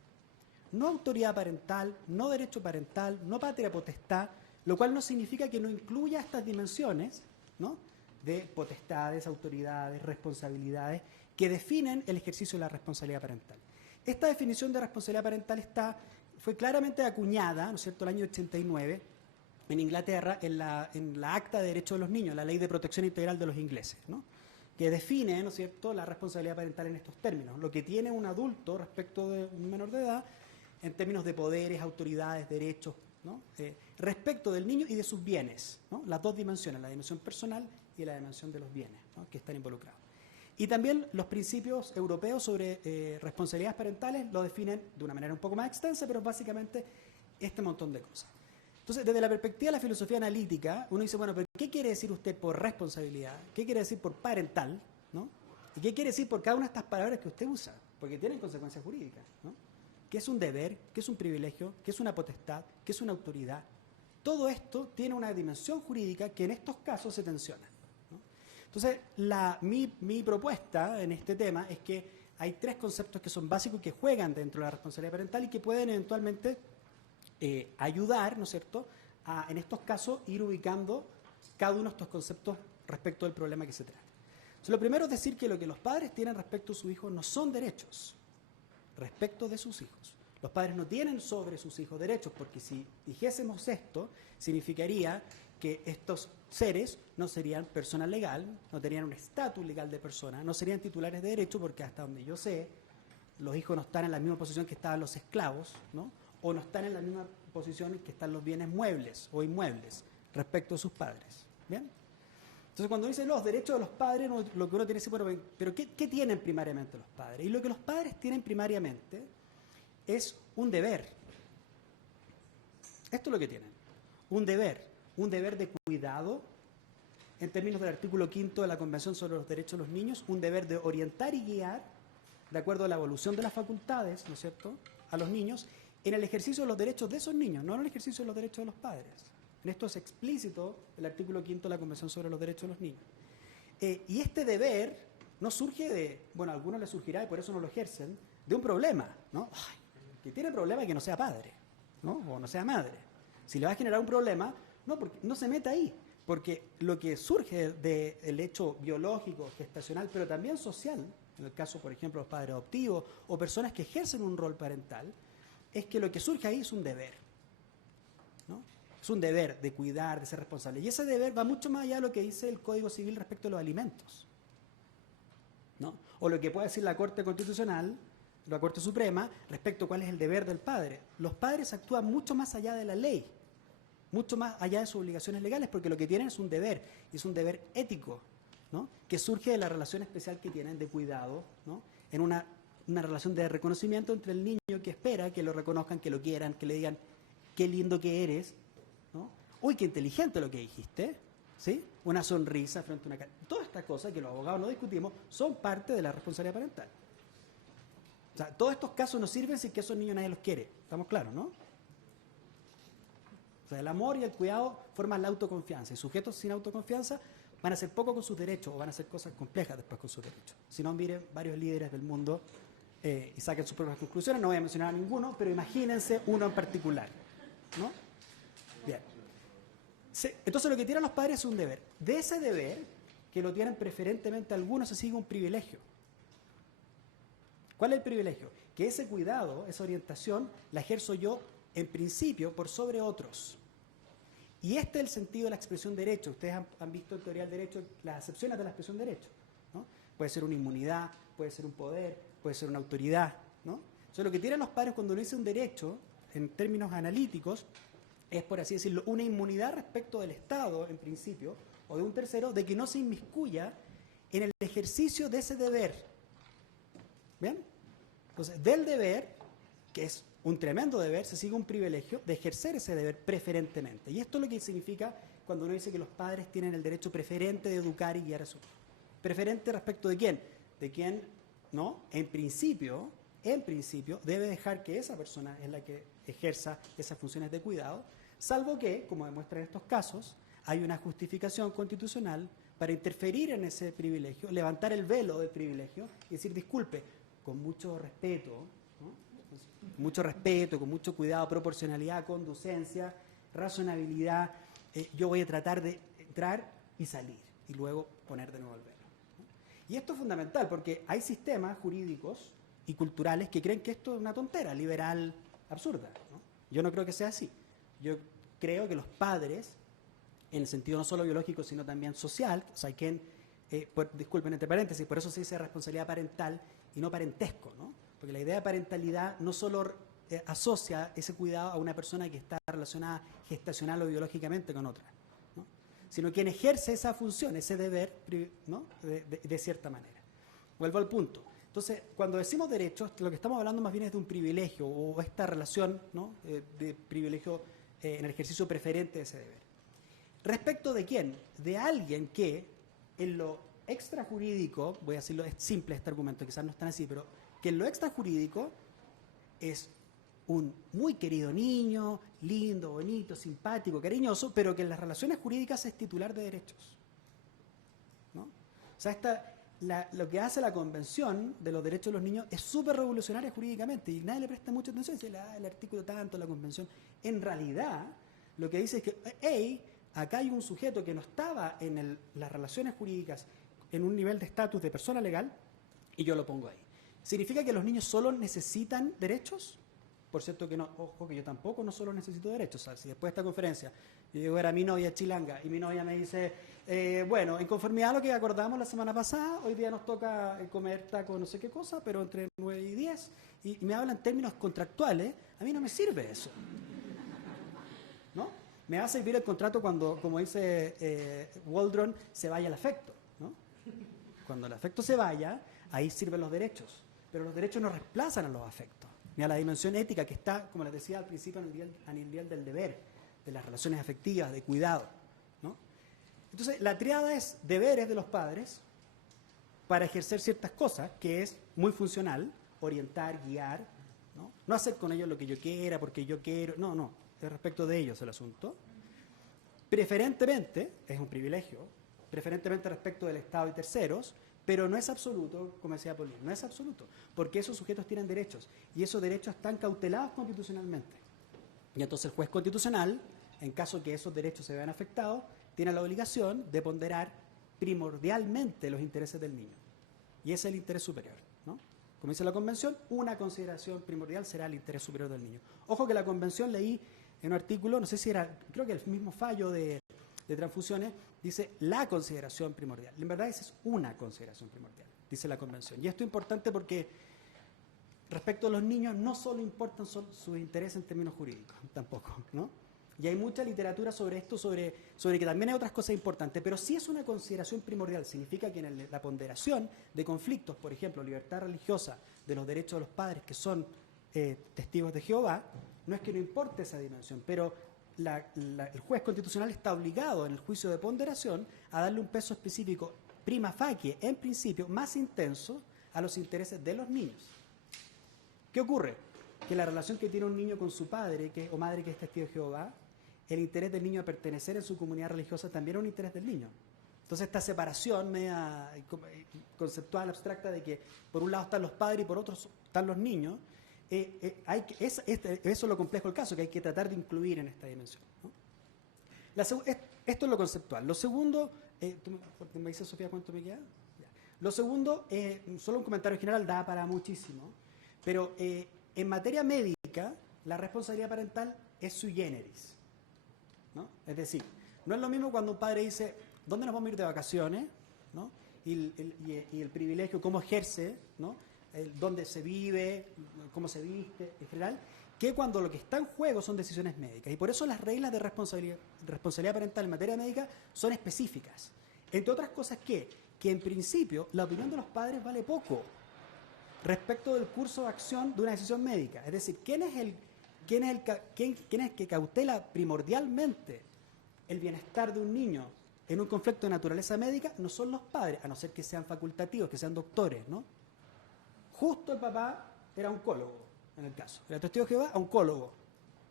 No autoridad parental, no derecho parental, no patria potestad, lo cual no significa que no incluya estas dimensiones, ¿no?, de potestades, autoridades, responsabilidades, que definen el ejercicio de la responsabilidad parental. Esta definición de responsabilidad parental fue claramente acuñada, ¿no es cierto?, el año 89, en Inglaterra, en la Acta de Derechos de los Niños, la Ley de Protección Integral de los ingleses, ¿no?, que define, ¿no es cierto?, la responsabilidad parental en estos términos, lo que tiene un adulto respecto de un menor de edad, en términos de poderes, autoridades, derechos, ¿no?, respecto del niño y de sus bienes, ¿no?, las dos dimensiones, la dimensión personal y la dimensión de los bienes, ¿no?, que están involucrados. Y también los principios europeos sobre responsabilidades parentales lo definen de una manera un poco más extensa, pero básicamente este montón de cosas. Entonces, desde la perspectiva de la filosofía analítica, uno dice, bueno, pero ¿qué quiere decir usted por responsabilidad? ¿Qué quiere decir por parental? ¿No? ¿Y qué quiere decir por cada una de estas palabras que usted usa? Porque tienen consecuencias jurídicas, ¿no? ¿Qué es un deber? ¿Qué es un privilegio? ¿Qué es una potestad? ¿Qué es una autoridad? Todo esto tiene una dimensión jurídica que en estos casos se tensiona, ¿no? Entonces, mi propuesta en este tema es que hay tres conceptos que son básicos que juegan dentro de la responsabilidad parental y que pueden eventualmente ayudar, ¿no es cierto?, a, en estos casos, ir ubicando cada uno de estos conceptos respecto del problema que se trata. Entonces, lo primero es decir que lo que los padres tienen respecto a sus hijos no son derechos respecto de sus hijos. Los padres no tienen sobre sus hijos derechos, porque si dijésemos esto, significaría que estos seres no serían persona legal, no tendrían un estatus legal de persona, no serían titulares de derecho, porque hasta donde yo sé, los hijos no están en la misma posición que estaban los esclavos, ¿no? O no están en la misma posición que están los bienes muebles o inmuebles respecto a sus padres. ¿Bien? Entonces, cuando dicen los derechos de los padres, lo que uno tiene que decir, bueno, pero ¿qué tienen primariamente los padres? Y lo que los padres tienen primariamente es un deber. Esto es lo que tienen. Un deber de cuidado, en términos del artículo 5 de la Convención sobre los Derechos de los Niños, un deber de orientar y guiar, de acuerdo a la evolución de las facultades, ¿no es cierto?, a los niños, en el ejercicio de los derechos de esos niños, no en el ejercicio de los derechos de los padres. En esto es explícito el artículo 5 de la Convención sobre los Derechos de los Niños. Y este deber no surge de, bueno, a algunos les surgirá y por eso no lo ejercen, de un problema, ¿no? Ay, que tiene problema es que no sea padre, ¿no? O no sea madre. Si le va a generar un problema, no, porque no se meta ahí, porque lo que surge del hecho biológico, gestacional, pero también social, en el caso, por ejemplo, de los padres adoptivos o personas que ejercen un rol parental, es que lo que surge ahí es un deber, ¿no? Es un deber de cuidar, de ser responsable. Y ese deber va mucho más allá de lo que dice el Código Civil respecto a los alimentos, ¿no? O lo que puede decir la Corte Constitucional, la Corte Suprema, respecto a cuál es el deber del padre. Los padres actúan mucho más allá de la ley, mucho más allá de sus obligaciones legales, porque lo que tienen es un deber, y es un deber ético, ¿no? Que surge de la relación especial que tienen de cuidado, ¿no? En una relación de reconocimiento entre el niño que espera que lo reconozcan, que lo quieran, que le digan qué lindo que eres, ¿no? Uy, qué inteligente lo que dijiste, ¿sí? Una sonrisa frente a una cara. Todas estas cosas que los abogados no discutimos son parte de la responsabilidad parental. O sea, todos estos casos no sirven si que esos niños nadie los quiere. ¿Estamos claros, no? O sea, el amor y el cuidado forman la autoconfianza. Y sujetos sin autoconfianza van a hacer poco con sus derechos o van a hacer cosas complejas después con sus derechos. Si no, miren varios líderes del mundo y saquen sus propias conclusiones. No voy a mencionar a ninguno, pero imagínense uno en particular, ¿no? Bien. Entonces lo que tienen los padres es un deber. De ese deber, que lo tienen preferentemente algunos, se sigue un privilegio. ¿Cuál es el privilegio? Que ese cuidado, esa orientación, la ejerzo yo, en principio, por sobre otros. Y este es el sentido de la expresión derecho. Ustedes han visto en teoría del derecho las acepciones de la expresión derecho, ¿no? Puede ser una inmunidad, puede ser un poder, puede ser una autoridad, ¿no? Entonces, lo que tienen los padres cuando uno dice un derecho, en términos analíticos, es, por así decirlo, una inmunidad respecto del Estado, en principio, o de un tercero, de que no se inmiscuya en el ejercicio de ese deber. ¿Bien? Entonces, del deber, que es un tremendo deber, se sigue un privilegio de ejercer ese deber preferentemente. Y esto es lo que significa cuando uno dice que los padres tienen el derecho preferente de educar y guiar a su hijo. ¿Preferente respecto de quién? De quien, ¿no? En principio, debe dejar que esa persona es la que ejerza esas funciones de cuidado, salvo que, como demuestran estos casos, hay una justificación constitucional para interferir en ese privilegio, levantar el velo del privilegio y decir, disculpe, con mucho respeto, ¿no? Mucho respeto, con mucho cuidado, proporcionalidad, conducencia, razonabilidad, yo voy a tratar de entrar y salir y luego poner de nuevo el velo, ¿no? Y esto es fundamental porque hay sistemas jurídicos y culturales que creen que esto es una tontera, liberal, absurda, ¿no? Yo no creo que sea así. Yo creo que los padres, en el sentido no solo biológico, sino también social, o sea, disculpen, entre paréntesis, por eso se dice responsabilidad parental y no parentesco, ¿no? Porque la idea de parentalidad no solo asocia ese cuidado a una persona que está relacionada gestacional o biológicamente con otra, ¿no? Sino quien ejerce esa función, ese deber, ¿no? de cierta manera. Vuelvo al punto. Entonces, cuando decimos derechos, lo que estamos hablando más bien es de un privilegio o esta relación, ¿no? De privilegio en el ejercicio preferente de ese deber. ¿Respecto de quién? De alguien que en lo extrajurídico, voy a decirlo, es simple este argumento, quizás no es tan así, pero que en lo extrajurídico es un muy querido niño, lindo, bonito, simpático, cariñoso, pero que en las relaciones jurídicas es titular de derechos, ¿no? O sea, lo que hace la Convención de los Derechos de los Niños es súper revolucionaria jurídicamente y nadie le presta mucha atención, dice el artículo tanto, la Convención. En realidad, lo que dice es que, hey, acá hay un sujeto que no estaba en las relaciones jurídicas en un nivel de estatus de persona legal y yo lo pongo ahí. ¿Significa que los niños solo necesitan derechos? Por cierto que no, ojo que yo tampoco no solo necesito derechos. O sea, si después de esta conferencia yo llego a ver a mi novia chilanga y mi novia me dice, bueno, en conformidad a lo que acordamos la semana pasada, hoy día nos toca comer taco no sé qué cosa, pero entre 9 y 10, y me hablan en términos contractuales, a mí no me sirve eso. ¿No? Me va a servir el contrato cuando, como dice Waldron, se vaya el afecto, ¿no? Cuando el afecto se vaya, ahí sirven los derechos, pero los derechos no reemplazan a los afectos, ni a la dimensión ética que está, como les decía al principio, a nivel del deber, de las relaciones afectivas, de cuidado, ¿no? Entonces, la triada es deberes de los padres para ejercer ciertas cosas, que es muy funcional, orientar, guiar, ¿no? No hacer con ellos lo que yo quiera, porque yo quiero, no, es respecto de ellos el asunto. Preferentemente, es un privilegio, preferentemente respecto del Estado y terceros, pero no es absoluto, como decía Paulín, no es absoluto, porque esos sujetos tienen derechos, y esos derechos están cautelados constitucionalmente. Y entonces el juez constitucional, en caso que esos derechos se vean afectados, tiene la obligación de ponderar primordialmente los intereses del niño. Y ese es el interés superior, ¿no? Como dice la Convención, una consideración primordial será el interés superior del niño. Ojo que la Convención, leí en un artículo, no sé si era, creo que el mismo fallo de transfusiones, dice la consideración primordial. En verdad esa es una consideración primordial, dice la Convención. Y esto es importante porque respecto a los niños no solo importan sus intereses en términos jurídicos, tampoco, ¿no? Y hay mucha literatura sobre esto, sobre que también hay otras cosas importantes, pero sí es una consideración primordial. Significa que en la ponderación de conflictos, por ejemplo, libertad religiosa, de los derechos de los padres que son testigos de Jehová, no es que no importe esa dimensión, pero el juez constitucional está obligado en el juicio de ponderación a darle un peso específico prima facie, en principio, más intenso a los intereses de los niños. ¿Qué ocurre? Que la relación que tiene un niño con su padre o madre que es testigo de Jehová, el interés del niño a pertenecer en su comunidad religiosa también es un interés del niño. Entonces esta separación media conceptual, abstracta, de que por un lado están los padres y por otro están los niños, eso es lo complejo del caso, que hay que tratar de incluir en esta dimensión, ¿no? Esto es lo conceptual. Lo segundo, ¿me dice Sofía cuánto me queda? Ya. Lo segundo, solo un comentario general, da para muchísimo, pero en materia médica, la responsabilidad parental es sui generis, ¿no? Es decir, no es lo mismo cuando un padre dice, ¿dónde nos vamos a ir de vacaciones? ¿No? Y el privilegio, cómo ejerce, ¿no? Dónde se vive, cómo se viste, en general, que cuando lo que está en juego son decisiones médicas. Y por eso las reglas de responsabilidad parental en materia médica son específicas. Entre otras cosas, que en principio la opinión de los padres vale poco respecto del curso de acción de una decisión médica. Es decir, ¿quién es el que cautela primordialmente el bienestar de un niño en un conflicto de naturaleza médica? No son los padres, a no ser que sean facultativos, que sean doctores, ¿no? Justo el papá era oncólogo, en el caso. Era testigo de Jehová, oncólogo,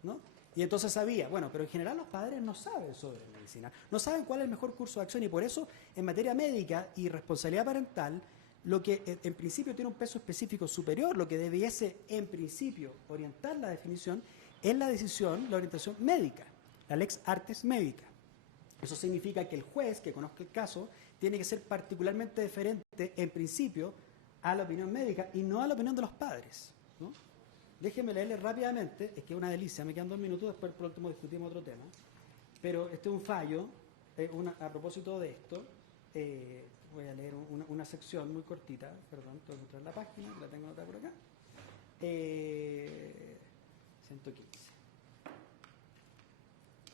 ¿no? Y entonces sabía, bueno, pero en general los padres no saben sobre medicina, no saben cuál es el mejor curso de acción, y por eso en materia médica y responsabilidad parental, lo que en principio tiene un peso específico superior, lo que debiese en principio orientar la definición, es la decisión, la orientación médica, la lex artis médica. Eso significa que el juez que conozca el caso tiene que ser particularmente deferente en principio a la opinión médica y no a la opinión de los padres, ¿no? Déjenme leerles rápidamente, es que es una delicia, me quedan 2 minutos, después por último discutimos otro tema, pero este es un fallo, a propósito de esto, voy a leer una sección muy cortita, perdón, tengo que mostrar la página, la tengo anotada por acá, 115.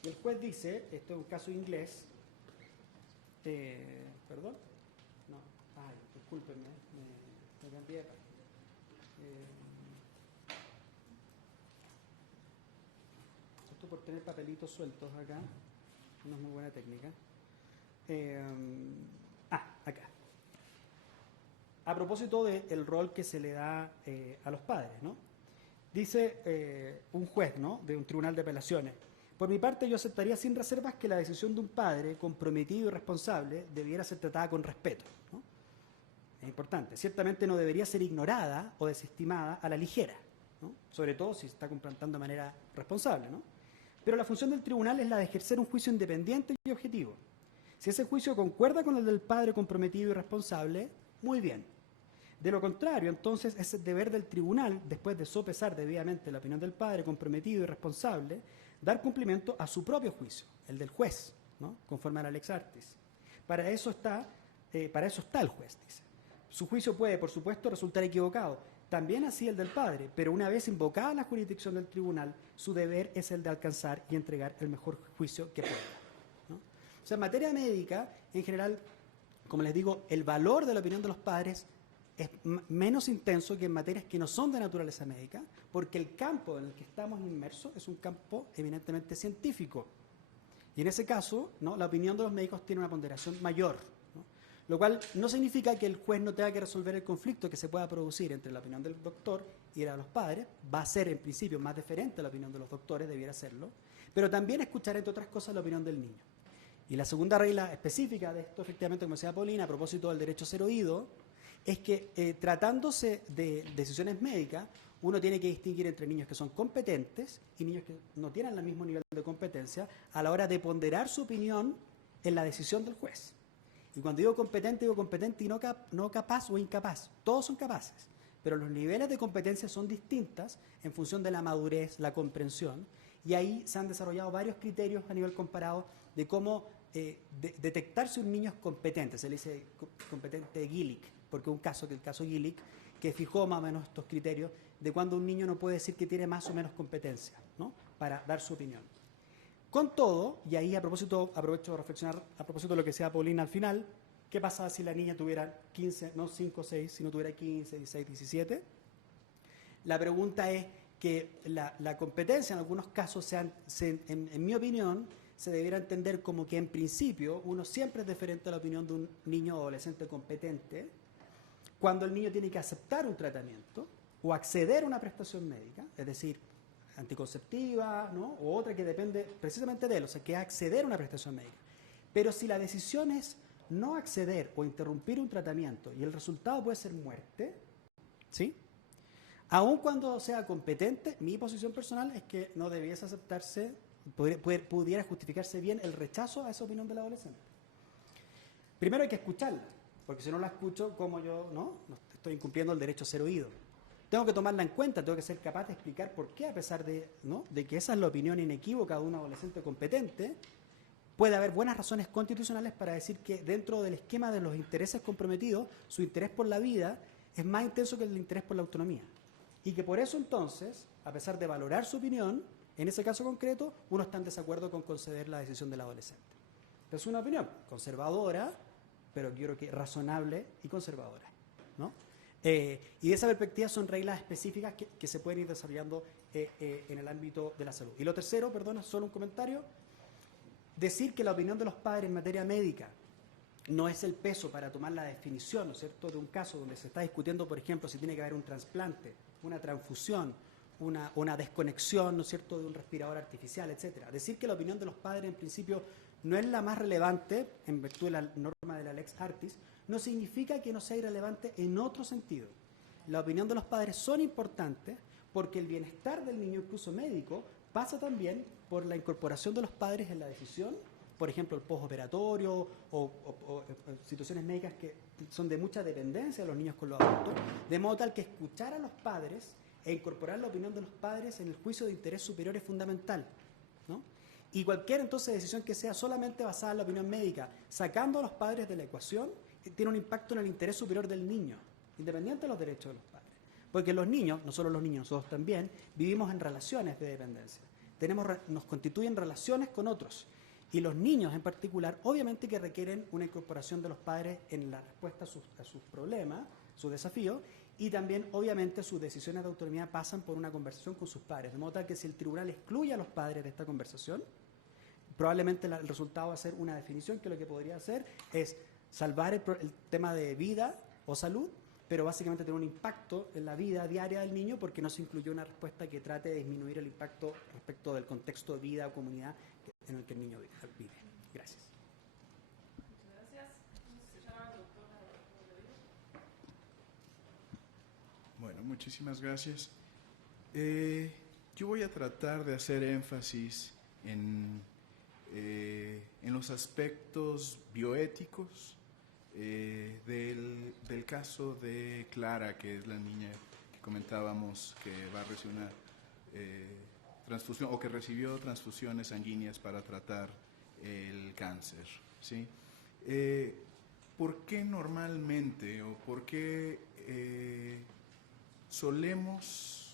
Y el juez dice, esto es un caso inglés, perdón, no, ay, discúlpenme, me cambié de página. Esto por tener papelitos sueltos acá, no es muy buena técnica. Acá. A propósito del rol que se le da a los padres, ¿no? Dice un juez, ¿no?, de un tribunal de apelaciones: por mi parte, yo aceptaría sin reservas que la decisión de un padre comprometido y responsable debiera ser tratada con respeto, ¿no? Es importante. Ciertamente no debería ser ignorada o desestimada a la ligera, ¿no? Sobre todo si se está confrontando de manera responsable, ¿no? Pero la función del tribunal es la de ejercer un juicio independiente y objetivo. Si ese juicio concuerda con el del padre comprometido y responsable, muy bien. De lo contrario, entonces, es el deber del tribunal, después de sopesar debidamente la opinión del padre comprometido y responsable, dar cumplimiento a su propio juicio, el del juez, ¿no? Conforme a la lex artis. Para eso está el juez, dice. Su juicio puede, por supuesto, resultar equivocado, también así el del padre, pero una vez invocada la jurisdicción del tribunal, su deber es el de alcanzar y entregar el mejor juicio que pueda, ¿no? O sea, en materia médica, en general, como les digo, el valor de la opinión de los padres es menos intenso que en materias que no son de naturaleza médica, porque el campo en el que estamos inmersos es un campo eminentemente científico. Y en ese caso, ¿no?, la opinión de los médicos tiene una ponderación mayor, ¿no? Lo cual no significa que el juez no tenga que resolver el conflicto que se pueda producir entre la opinión del doctor y la de los padres. Va a ser, en principio, más deferente a la opinión de los doctores, debiera serlo, pero también escuchar, entre otras cosas, la opinión del niño. Y la segunda regla específica de esto, efectivamente, como decía Paulina, a propósito del derecho a ser oído, es que tratándose de decisiones médicas, uno tiene que distinguir entre niños que son competentes y niños que no tienen el mismo nivel de competencia a la hora de ponderar su opinión en la decisión del juez. Y cuando digo competente y no capaz o incapaz. Todos son capaces, pero los niveles de competencia son distintas en función de la madurez, la comprensión, y ahí se han desarrollado varios criterios a nivel comparado de cómo detectar si un niño es competente. Se le dice competente Gillick, porque el caso Gillick, que fijó más o menos estos criterios de cuando un niño no puede decir que tiene más o menos competencia, ¿no?, para dar su opinión. Con todo, y ahí aprovecho de reflexionar a propósito de lo que decía Paulina al final, ¿qué pasa si la niña tuviera 15, no 5 o 6, sino tuviera 15, 16, 17? La pregunta es que la competencia en algunos casos, en mi opinión, se debiera entender como que en principio uno siempre es deferente a la opinión de un niño o adolescente competente cuando el niño tiene que aceptar un tratamiento o acceder a una prestación médica, es decir, anticonceptiva, ¿no?, o otra que depende precisamente de él, o sea, que es acceder a una prestación médica. Pero si la decisión es no acceder o interrumpir un tratamiento y el resultado puede ser muerte, ¿sí?, aun cuando sea competente, mi posición personal es que no debiese aceptarse, pudiera justificarse bien el rechazo a esa opinión del adolescente. Primero hay que escucharla, porque si no la escucho, como yo no estoy incumpliendo el derecho a ser oído. Tengo que tomarla en cuenta, tengo que ser capaz de explicar por qué, a pesar de que esa es la opinión inequívoca de un adolescente competente, puede haber buenas razones constitucionales para decir que dentro del esquema de los intereses comprometidos, su interés por la vida es más intenso que el interés por la autonomía. Y que por eso entonces, a pesar de valorar su opinión, en ese caso concreto, uno está en desacuerdo con conceder la decisión del adolescente. Es una opinión conservadora, pero yo creo que razonable y conservadora, ¿no? Y de esa perspectiva son reglas específicas que se pueden ir desarrollando en el ámbito de la salud. Y lo tercero, perdona, solo un comentario, decir que la opinión de los padres en materia médica no es el peso para tomar la definición, ¿no es cierto?, de un caso donde se está discutiendo, por ejemplo, si tiene que haber un trasplante, una transfusión, una desconexión, ¿no es cierto?, de un respirador artificial, etcétera. Decir que la opinión de los padres en principio no es la más relevante en virtud de la norma de la lex artis, no significa que no sea irrelevante en otro sentido. La opinión de los padres son importantes porque el bienestar del niño, incluso médico, pasa también por la incorporación de los padres en la decisión, por ejemplo, el postoperatorio o situaciones médicas que son de mucha dependencia de los niños con los adultos, de modo tal que escuchar a los padres e incorporar la opinión de los padres en el juicio de interés superior es fundamental, ¿no? Y cualquier entonces decisión que sea solamente basada en la opinión médica, sacando a los padres de la ecuación, tiene un impacto en el interés superior del niño, independiente de los derechos de los padres. Porque los niños, no solo los niños, nosotros también, vivimos en relaciones de dependencia. Nos constituyen relaciones con otros. Y los niños en particular, obviamente que requieren una incorporación de los padres en la respuesta a sus problemas, sus desafíos, y también, obviamente, sus decisiones de autonomía pasan por una conversación con sus padres. De modo tal que si el tribunal excluye a los padres de esta conversación, probablemente el resultado va a ser una definición que lo que podría hacer es salvar el tema de vida o salud, pero básicamente tener un impacto en la vida diaria del niño porque no se incluyó una respuesta que trate de disminuir el impacto respecto del contexto de vida o comunidad en el que el niño vive. Gracias. Muchas gracias. Bueno, muchísimas gracias. Yo voy a tratar de hacer énfasis en los aspectos bioéticos del caso de Clara, que es la niña que comentábamos que va a recibir una transfusión, o que recibió transfusiones sanguíneas para tratar el cáncer, ¿sí? ¿Por qué normalmente o por qué solemos,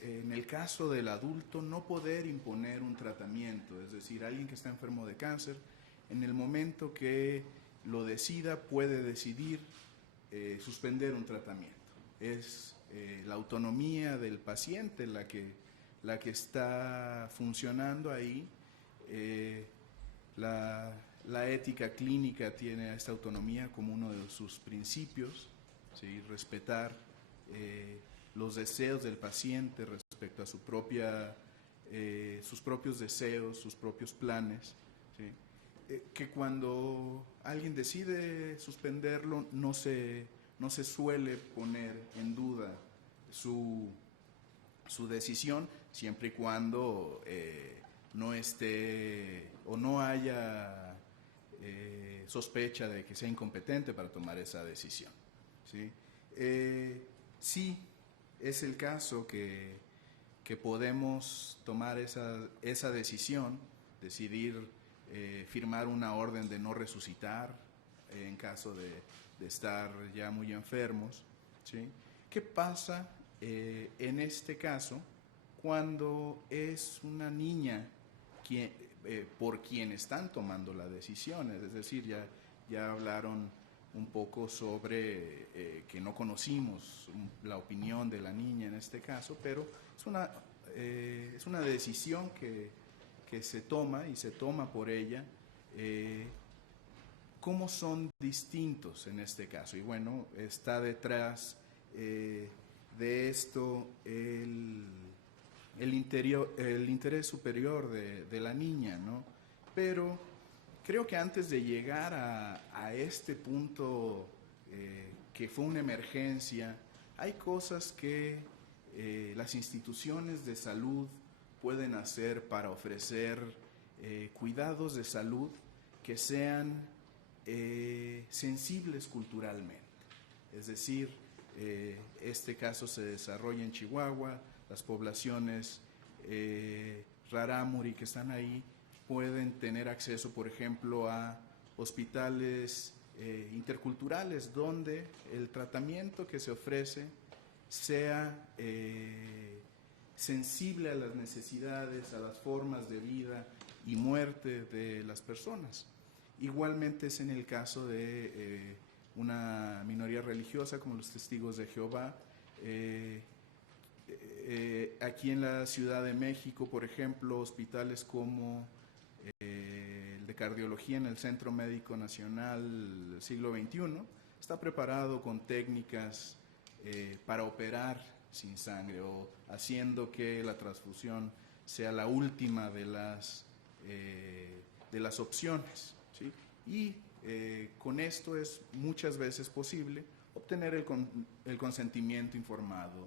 en el caso del adulto, no poder imponer un tratamiento? Es decir, alguien que está enfermo de cáncer, en el momento que lo decida, puede decidir suspender un tratamiento. Es la autonomía del paciente la que está funcionando ahí. La ética clínica tiene esta autonomía como uno de sus principios, ¿sí? Respetar los deseos del paciente respecto a sus propios deseos, sus propios planes, ¿sí? Que cuando alguien decide suspenderlo no se suele poner en duda su decisión, siempre y cuando no esté o no haya sospecha de que sea incompetente para tomar esa decisión, ¿sí? Sí, es el caso que podemos tomar esa decisión, decidir firmar una orden de no resucitar en caso de estar ya muy enfermos, ¿sí? ¿Qué pasa en este caso cuando es una niña por quien están tomando la decisión? Es decir, ya hablaron un poco sobre que no conocimos la opinión de la niña en este caso, pero es una decisión que se toma y se toma por ella. ¿Cómo son distintos en este caso? Y bueno, está detrás de esto el interés superior de la niña, ¿no? Pero creo que antes de llegar a este punto que fue una emergencia, hay cosas que las instituciones de salud pueden hacer para ofrecer cuidados de salud que sean sensibles culturalmente. Es decir, este caso se desarrolla en Chihuahua, las poblaciones rarámuri que están ahí pueden tener acceso, por ejemplo, a hospitales interculturales donde el tratamiento que se ofrece sea sensible a las necesidades, a las formas de vida y muerte de las personas. Igualmente es en el caso de una minoría religiosa como los Testigos de Jehová. Aquí en la Ciudad de México, por ejemplo, hospitales como el de cardiología en el Centro Médico Nacional del siglo XXI está preparado con técnicas para operar sin sangre o haciendo que la transfusión sea la última de las opciones, ¿sí? Y con esto es muchas veces posible obtener el consentimiento informado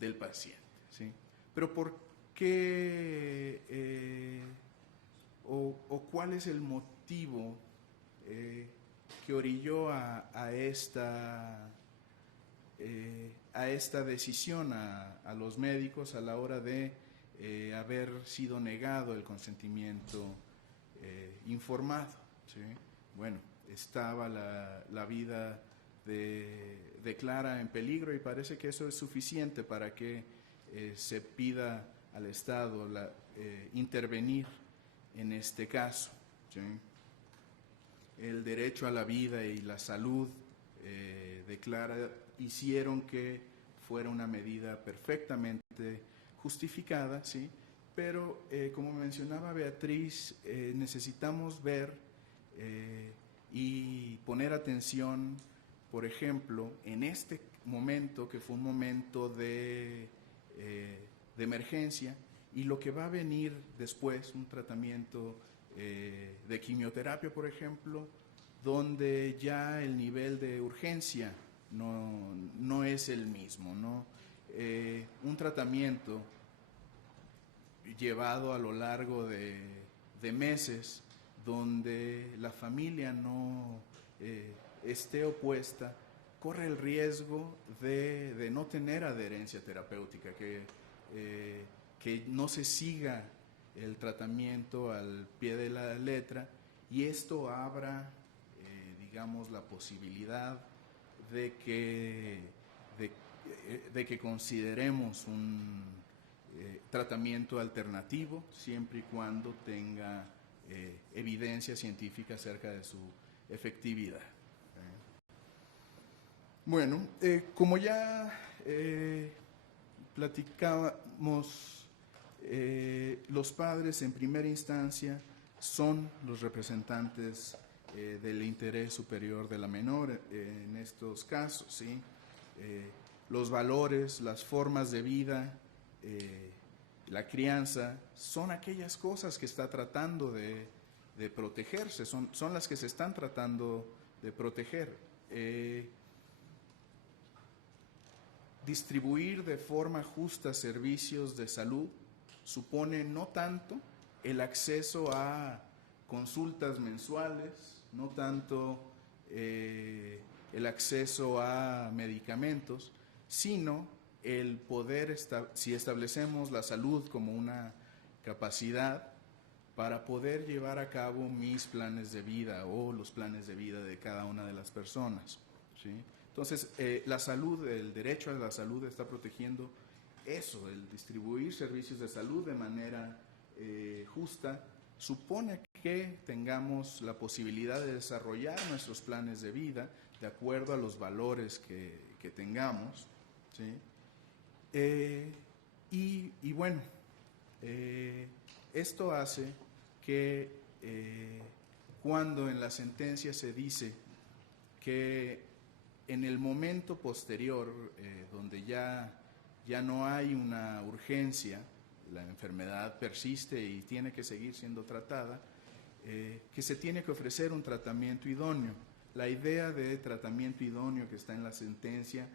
del paciente, ¿sí? Pero ¿por qué o cuál es el motivo que orilló a esta decisión a los médicos a la hora de haber sido negado el consentimiento informado, ¿sí? Bueno, estaba la vida de Clara en peligro y parece que eso es suficiente para que se pida al Estado intervenir en este caso, ¿sí? El derecho a la vida y la salud de Clara hicieron que fuera una medida perfectamente justificada, ¿sí? Pero como mencionaba Beatriz, necesitamos ver y poner atención, por ejemplo, en este momento que fue un momento de emergencia y lo que va a venir después, un tratamiento de quimioterapia, por ejemplo, donde ya el nivel de urgencia no es el mismo, ¿no? Un tratamiento, llevado a lo largo de meses, donde la familia no esté opuesta, corre el riesgo de no tener adherencia terapéutica, que no se siga el tratamiento al pie de la letra, y esto abra, digamos, la posibilidad de que consideremos un tratamiento alternativo, siempre y cuando tenga evidencia científica acerca de su efectividad. Bueno, como ya platicábamos, los padres en primera instancia son los representantes del interés superior de la menor en estos casos, ¿sí? Los valores, las formas de vida, la crianza, son aquellas cosas que está tratando de protegerse, son las que se están tratando de proteger. Distribuir de forma justa servicios de salud supone no tanto el acceso a consultas mensuales, no tanto el acceso a medicamentos, sino el poder, si establecemos la salud como una capacidad para poder llevar a cabo mis planes de vida o los planes de vida de cada una de las personas, ¿sí? Entonces, la salud, el derecho a la salud está protegiendo eso, el distribuir servicios de salud de manera justa, supone que tengamos la posibilidad de desarrollar nuestros planes de vida de acuerdo a los valores que tengamos, ¿sí? Y bueno, esto hace que cuando en la sentencia se dice que en el momento posterior, donde ya no hay una urgencia, la enfermedad persiste y tiene que seguir siendo tratada, que se tiene que ofrecer un tratamiento idóneo. La idea de tratamiento idóneo que está en la sentencia,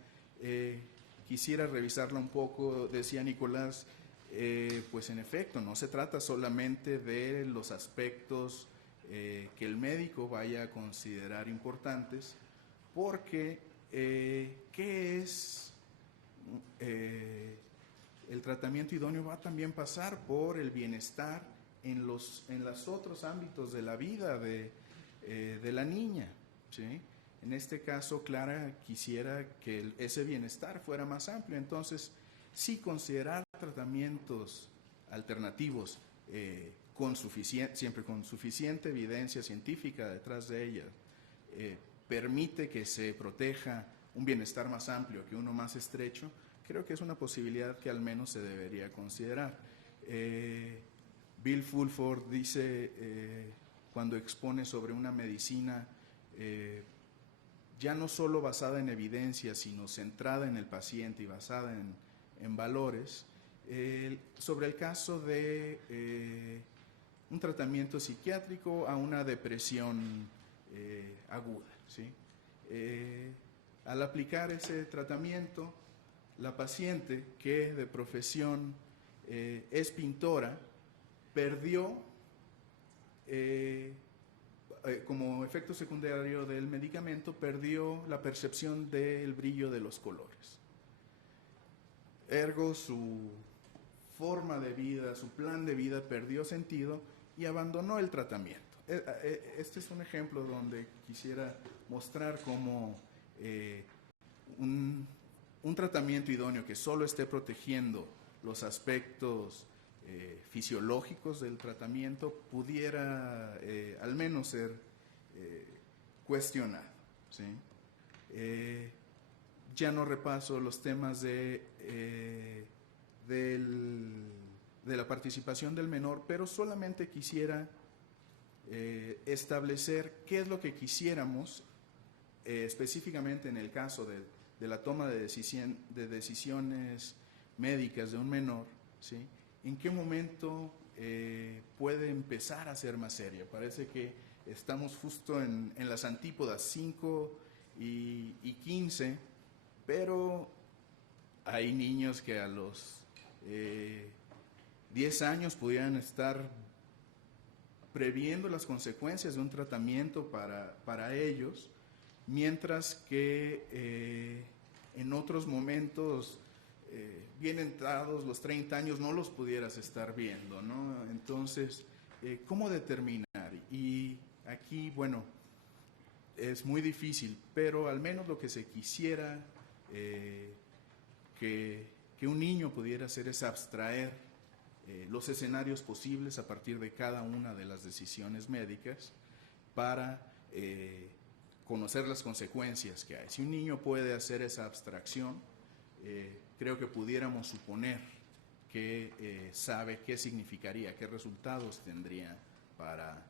quisiera revisarla un poco, decía Nicolás, pues en efecto, no se trata solamente de los aspectos que el médico vaya a considerar importantes, porque ¿qué es el tratamiento idóneo? Va a también pasar por el bienestar en los otros ámbitos de la vida de la niña, ¿sí? En este caso, Clara quisiera que ese bienestar fuera más amplio. Entonces, sí considerar tratamientos alternativos siempre con suficiente evidencia científica detrás de ellas, permite que se proteja un bienestar más amplio que uno más estrecho. Creo que es una posibilidad que al menos se debería considerar. Bill Fulford dice, cuando expone sobre una medicina ya no solo basada en evidencia, sino centrada en el paciente y basada en valores, sobre el caso de un tratamiento psiquiátrico a una depresión aguda, ¿sí? Al aplicar ese tratamiento, la paciente, que de profesión es pintora, perdió, como efecto secundario del medicamento, perdió la percepción del brillo de los colores. Ergo, su forma de vida, su plan de vida perdió sentido y abandonó el tratamiento. Este es un ejemplo donde quisiera mostrar cómo un tratamiento idóneo que solo esté protegiendo los aspectos fisiológicos del tratamiento pudiera al menos ser cuestionado, ¿sí? Ya no repaso los temas de la participación del menor, pero solamente quisiera establecer qué es lo que quisiéramos específicamente en el caso de la toma de decisiones médicas de un menor, ¿sí? ¿En qué momento puede empezar a ser más seria? Parece que estamos justo en las antípodas 5 y 15, pero hay niños que a los 10 años pudieran estar previendo las consecuencias de un tratamiento para ellos, mientras que en otros momentos, bien entrados los 30 años, no los pudieras estar viendo, ¿no? Entonces, ¿cómo determinar? Y aquí, bueno, es muy difícil, pero al menos lo que se quisiera que un niño pudiera hacer es abstraer los escenarios posibles a partir de cada una de las decisiones médicas para conocer las consecuencias que hay. Si un niño puede hacer esa abstracción, creo que pudiéramos suponer que sabe qué significaría, qué resultados tendría para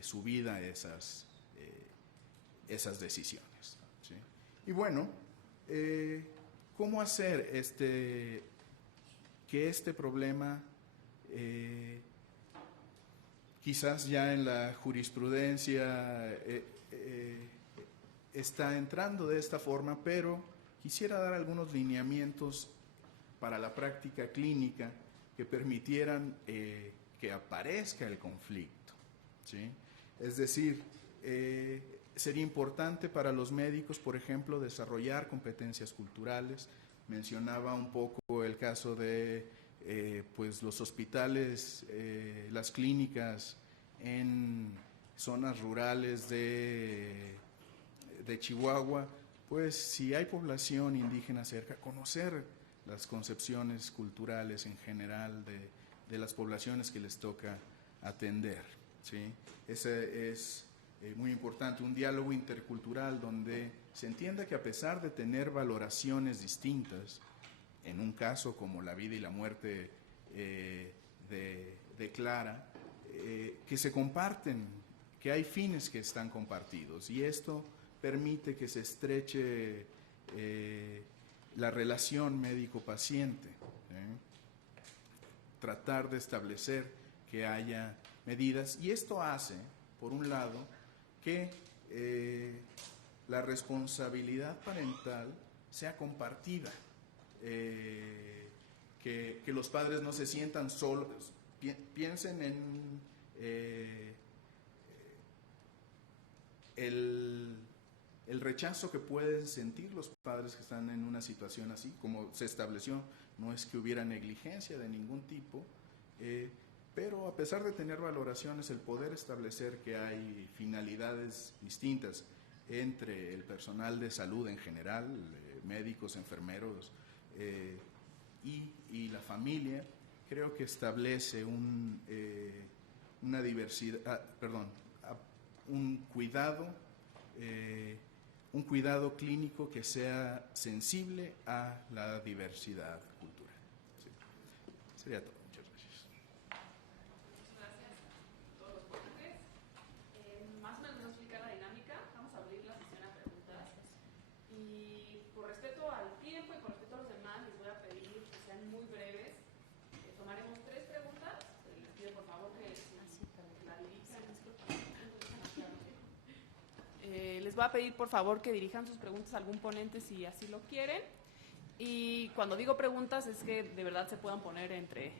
su vida esas decisiones, ¿sí? Y bueno, ¿cómo hacer que este problema, quizás ya en la jurisprudencia está entrando de esta forma, pero quisiera dar algunos lineamientos para la práctica clínica que permitieran que aparezca el conflicto, ¿sí? Es decir, sería importante para los médicos, por ejemplo, desarrollar competencias culturales. Mencionaba un poco el caso de pues los hospitales, las clínicas en zonas rurales de Chihuahua. Pues si hay población indígena cerca, conocer las concepciones culturales en general de las poblaciones que les toca atender, ¿sí? Ese es muy importante, un diálogo intercultural donde se entienda que a pesar de tener valoraciones distintas, en un caso como la vida y la muerte de Clara, que se comparten, que hay fines que están compartidos, y esto permite que se estreche la relación médico-paciente, tratar de establecer que haya medidas, y esto hace, por un lado, que la responsabilidad parental sea compartida, que los padres no se sientan solos, piensen en el rechazo que pueden sentir los padres que están en una situación así. Como se estableció, no es que hubiera negligencia de ningún tipo, pero a pesar de tener valoraciones, el poder establecer que hay finalidades distintas entre el personal de salud en general, médicos, enfermeros, y la familia, creo que establece una diversidad, un cuidado clínico que sea sensible a la diversidad cultural. Sí. Sería todo. Muchas gracias. Gracias a todos los ponentes. Más o menos nos explica la dinámica. Vamos a abrir la sesión a preguntas. Y por respeto al tiempo y por respeto a los demás, les voy a pedir que sean muy breves. Tomaremos 3 preguntas. Les pido por favor que la dirijan. Les voy a pedir por favor que dirijan sus preguntas a algún ponente si así lo quieren. Y cuando digo preguntas es que de verdad se puedan poner entre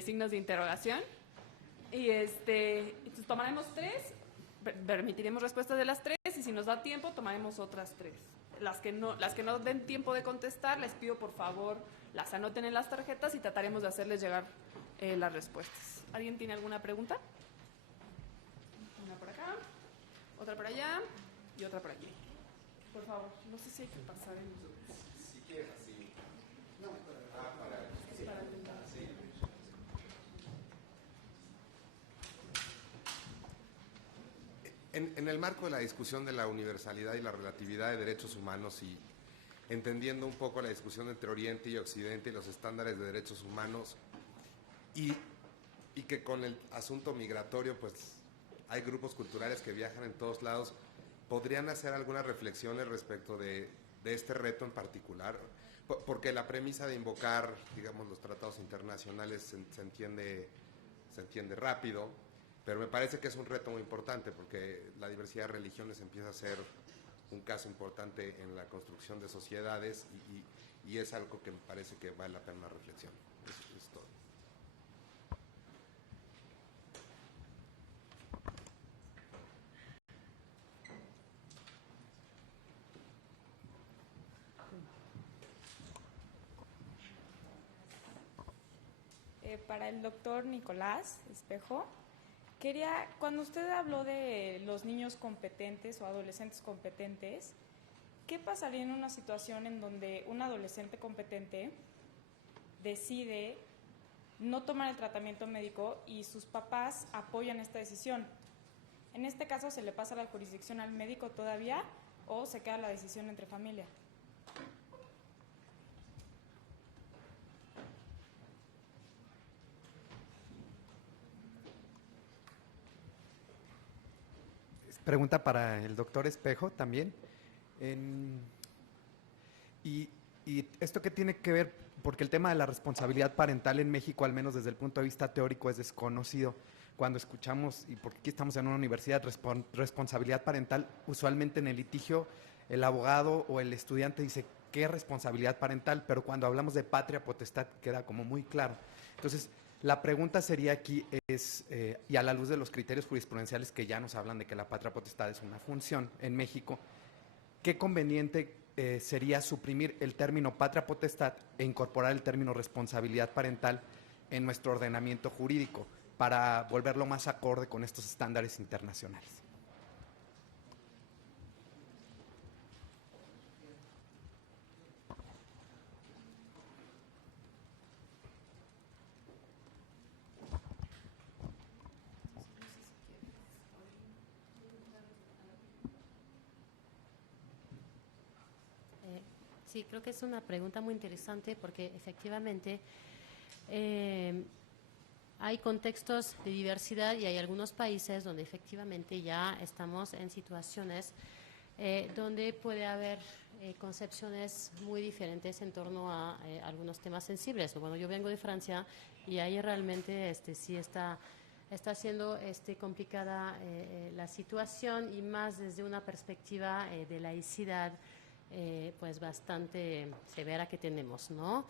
signos de interrogación. Y entonces tomaremos 3, permitiremos respuestas de las 3 y si nos da tiempo tomaremos otras 3. Las que no den tiempo de contestar, les pido por favor las anoten en las tarjetas y trataremos de hacerles llegar las respuestas. ¿Alguien tiene alguna pregunta? Una por acá, otra por allá y otra por aquí. Por favor, no sé si hay que pasar en los... Si quieres así. No, para intentar. Sí. En el marco de la discusión de la universalidad y la relatividad de derechos humanos y entendiendo un poco la discusión entre Oriente y Occidente y los estándares de derechos humanos y que con el asunto migratorio pues hay grupos culturales que viajan en todos lados, ¿podrían hacer algunas reflexiones respecto de este reto en particular? Porque la premisa de invocar, digamos, los tratados internacionales se entiende rápido, pero me parece que es un reto muy importante porque la diversidad de religiones empieza a ser un caso importante en la construcción de sociedades y es algo que me parece que vale la pena una reflexión. Eso es todo. para el doctor Nicolás Espejo, cuando usted habló de los niños competentes o adolescentes competentes, ¿qué pasaría en una situación en donde un adolescente competente decide no tomar el tratamiento médico y sus papás apoyan esta decisión? En este caso, ¿se le pasa la jurisdicción al médico todavía o se queda la decisión entre familia? Pregunta para el doctor Espejo también. Y esto qué tiene que ver, porque el tema de la responsabilidad parental en México, al menos desde el punto de vista teórico, es desconocido. Cuando escuchamos, y porque aquí estamos en una universidad, responsabilidad parental, usualmente en el litigio el abogado o el estudiante dice, ¿qué responsabilidad parental? Pero cuando hablamos de patria potestad queda como muy claro. Entonces, la pregunta sería aquí y a la luz de los criterios jurisprudenciales que ya nos hablan de que la patria potestad es una función en México, ¿qué conveniente sería suprimir el término patria potestad e incorporar el término responsabilidad parental en nuestro ordenamiento jurídico para volverlo más acorde con estos estándares internacionales? Sí, creo que es una pregunta muy interesante porque efectivamente hay contextos de diversidad y hay algunos países donde efectivamente ya estamos en situaciones donde puede haber concepciones muy diferentes en torno a algunos temas sensibles. Bueno, yo vengo de Francia y ahí realmente sí está siendo complicada la situación y más desde una perspectiva de laicidad pues bastante severa que tenemos, ¿no?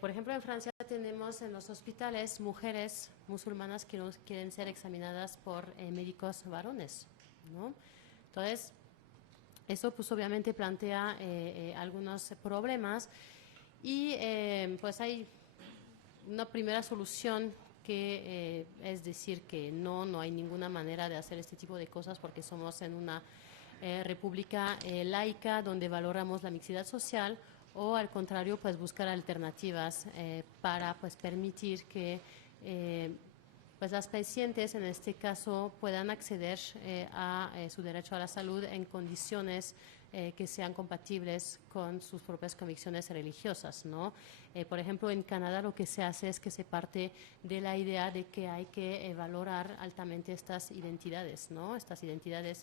Por ejemplo, en Francia tenemos en los hospitales mujeres musulmanas que no quieren ser examinadas por médicos varones, ¿no? Entonces, eso pues obviamente plantea algunos problemas y pues hay una primera solución que es decir que no hay ninguna manera de hacer este tipo de cosas porque somos en una república laica donde valoramos la mixidad social, o al contrario pues buscar alternativas para pues permitir que pues las pacientes en este caso puedan acceder a su derecho a la salud en condiciones que sean compatibles con sus propias convicciones religiosas, ¿no? Por ejemplo, en Canadá lo que se hace es que se parte de la idea de que hay que valorar altamente estas identidades, ¿no? Estas identidades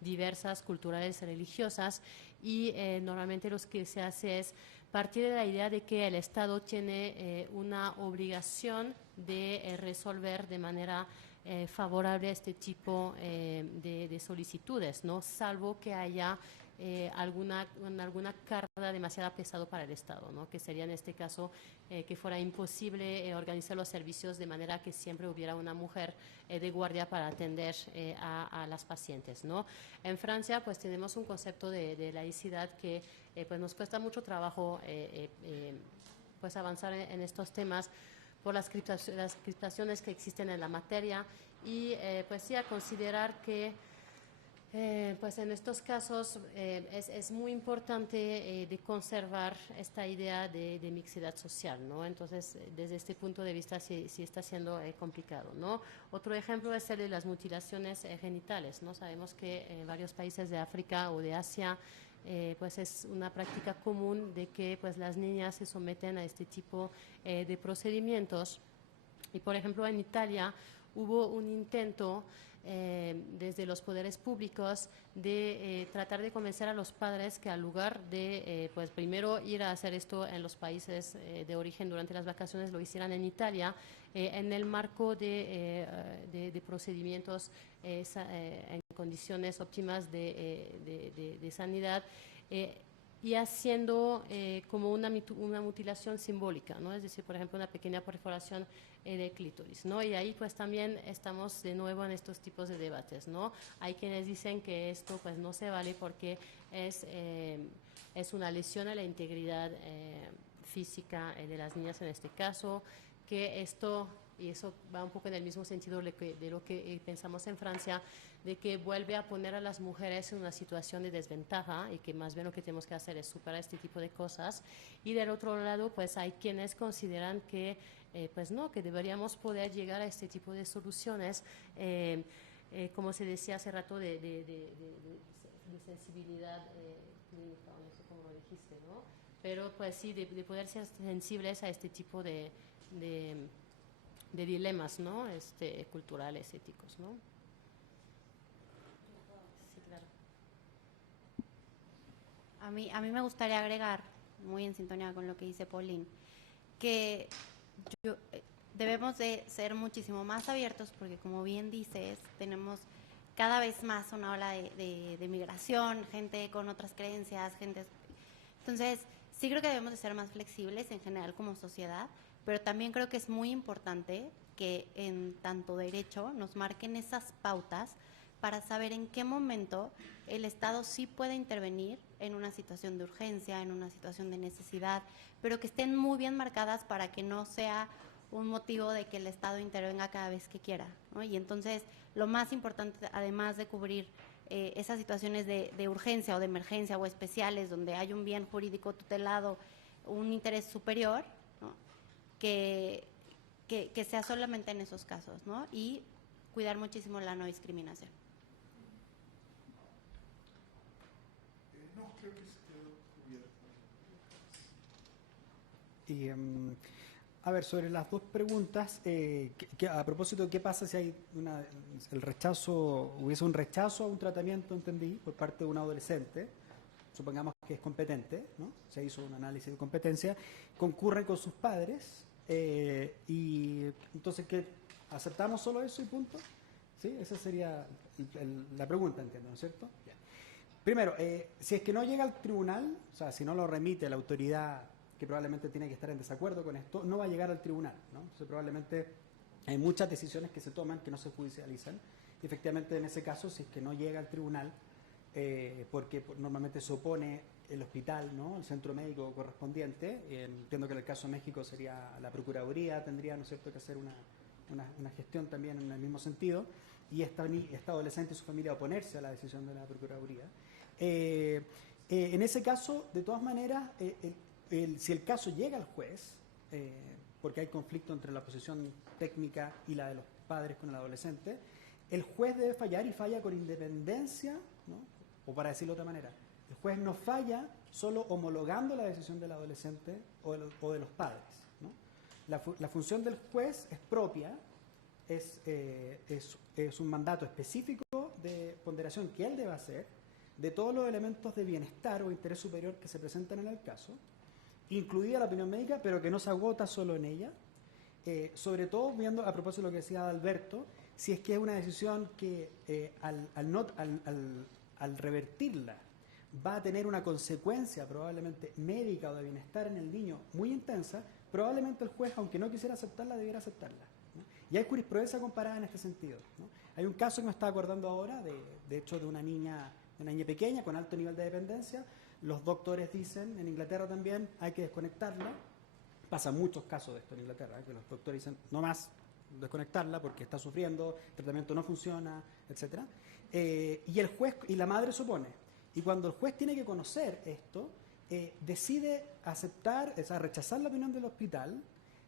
diversas, culturales, religiosas, y normalmente lo que se hace es partir de la idea de que el Estado tiene una obligación de resolver de manera favorable este tipo de solicitudes, ¿no? Salvo que haya alguna carga demasiado pesado para el Estado, ¿no? Que sería en este caso que fuera imposible organizar los servicios de manera que siempre hubiera una mujer de guardia para atender a las pacientes, ¿no? En Francia pues tenemos un concepto de laicidad que pues nos cuesta mucho trabajo pues avanzar en estos temas por las criptaciones que existen en la materia y pues sí a considerar que pues en estos casos es muy importante de conservar esta idea de mixidad social, ¿no? Entonces, desde este punto de vista sí está siendo complicado, ¿no? Otro ejemplo es el de las mutilaciones genitales, ¿no? Sabemos que en varios países de África o de Asia pues es una práctica común de que pues las niñas se someten a este tipo de procedimientos. Y, por ejemplo, en Italia hubo un intento desde los poderes públicos de tratar de convencer a los padres que al lugar de pues primero ir a hacer esto en los países de origen durante las vacaciones lo hicieran en Italia en el marco de procedimientos en condiciones óptimas de sanidad y haciendo como una mutilación simbólica, ¿no? Es decir, por ejemplo, una pequeña perforación de clítoris, ¿no? Y ahí pues también estamos de nuevo en estos tipos de debates, ¿no? Hay quienes dicen que esto pues no se vale porque es una lesión a la integridad física de las niñas en este caso, que esto, y eso va un poco en el mismo sentido de lo que pensamos en Francia, de que vuelve a poner a las mujeres en una situación de desventaja y que más bien lo que tenemos que hacer es superar este tipo de cosas. Y del otro lado, pues hay quienes consideran que, pues no, que deberíamos poder llegar a este tipo de soluciones, como se decía hace rato, de sensibilidad clínica, no sé cómo lo dijiste, ¿no? Pero pues sí, de poder ser sensibles a este tipo de dilemas, ¿no? Culturales, éticos, ¿no? Sí, claro. A mí me gustaría agregar, muy en sintonía con lo que dice Pauline, que debemos de ser muchísimo más abiertos porque, como bien dices, tenemos cada vez más una ola de migración, gente con otras creencias, gente... Entonces, sí creo que debemos de ser más flexibles en general como sociedad, pero también creo que es muy importante que en tanto derecho nos marquen esas pautas para saber en qué momento el Estado sí puede intervenir en una situación de urgencia, en una situación de necesidad, pero que estén muy bien marcadas para que no sea un motivo de que el Estado intervenga cada vez que quiera, ¿no? Y entonces lo más importante, además de cubrir esas situaciones de urgencia o de emergencia o especiales donde hay un bien jurídico tutelado, un interés superior, ¿no? que sea solamente en esos casos, ¿no? Y cuidar muchísimo la no discriminación. No, creo que se quedó cubierto. Y, a ver, sobre las dos preguntas, a propósito, ¿qué pasa si hay hubiese un rechazo a un tratamiento, entendí, por parte de un adolescente? Supongamos que es competente, ¿no? Se hizo un análisis de competencia, concurre con sus padres, y entonces, ¿qué? ¿Aceptamos solo eso y punto? ¿Sí? Esa sería la pregunta, entiendo, ¿no es cierto? Bien. Primero, si es que no llega al tribunal, o sea, si no lo remite la autoridad que probablemente tiene que estar en desacuerdo con esto, no va a llegar al tribunal, ¿no? Entonces, probablemente hay muchas decisiones que se toman que no se judicializan. Y efectivamente, en ese caso, si es que no llega al tribunal, porque normalmente se opone el hospital, ¿no? El centro médico correspondiente, entiendo que en el caso de México sería la Procuraduría, tendría, ¿no es cierto?, que hacer una gestión también en el mismo sentido, y esta adolescente y su familia oponerse a la decisión de la Procuraduría. En ese caso, de todas maneras, si el caso llega al juez, porque hay conflicto entre la posición técnica y la de los padres con el adolescente, el juez debe fallar y falla con independencia, ¿no? O para decirlo de otra manera, el juez no falla solo homologando la decisión del adolescente o de los padres, ¿no? La función del juez es propia, es un mandato específico de ponderación que él debe hacer de todos los elementos de bienestar o interés superior que se presentan en el caso, incluida la opinión médica, pero que no se agota solo en ella, sobre todo viendo, a propósito de lo que decía Alberto, si es que es una decisión que al revertirla va a tener una consecuencia probablemente médica o de bienestar en el niño muy intensa, probablemente el juez, aunque no quisiera aceptarla, debiera aceptarla, ¿no? Y hay jurisprudencia comparada en este sentido, ¿no? Hay un caso que me estaba acordando ahora, de hecho, de una niña pequeña con alto nivel de dependencia. Los doctores dicen, en Inglaterra también, hay que desconectarla. Pasa muchos casos de esto en Inglaterra, que los doctores dicen, no más desconectarla porque está sufriendo, el tratamiento no funciona, etc. Y el juez y la madre se opone. Y cuando el juez tiene que conocer esto, decide aceptar, o sea, rechazar la opinión del hospital,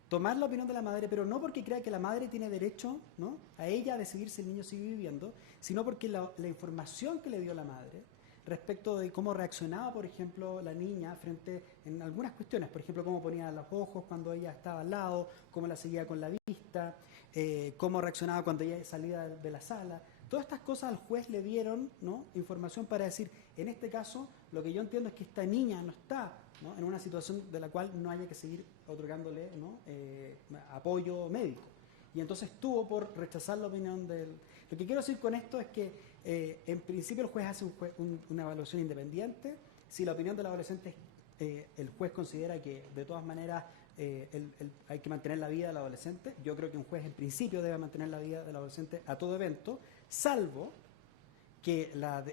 tomar la opinión de la madre, pero no porque crea que la madre tiene derecho, ¿no?, a ella a decidir si el niño sigue viviendo, sino porque la información que le dio la madre respecto de cómo reaccionaba, por ejemplo, la niña frente en algunas cuestiones, por ejemplo, cómo ponía los ojos cuando ella estaba al lado, cómo la seguía con la vista, cómo reaccionaba cuando ella salía de la sala. Todas estas cosas al juez le dieron, ¿no?, información para decir, en este caso, lo que yo entiendo es que esta niña no está, ¿no?, en una situación de la cual no haya que seguir otorgándole, ¿no?, apoyo médico. Y entonces tuvo por rechazar la opinión del... Lo que quiero decir con esto es que en principio el juez hace una evaluación independiente. Si la opinión del adolescente, el juez considera que de todas maneras hay que mantener la vida del adolescente, yo creo que un juez en principio debe mantener la vida del adolescente a todo evento, salvo que la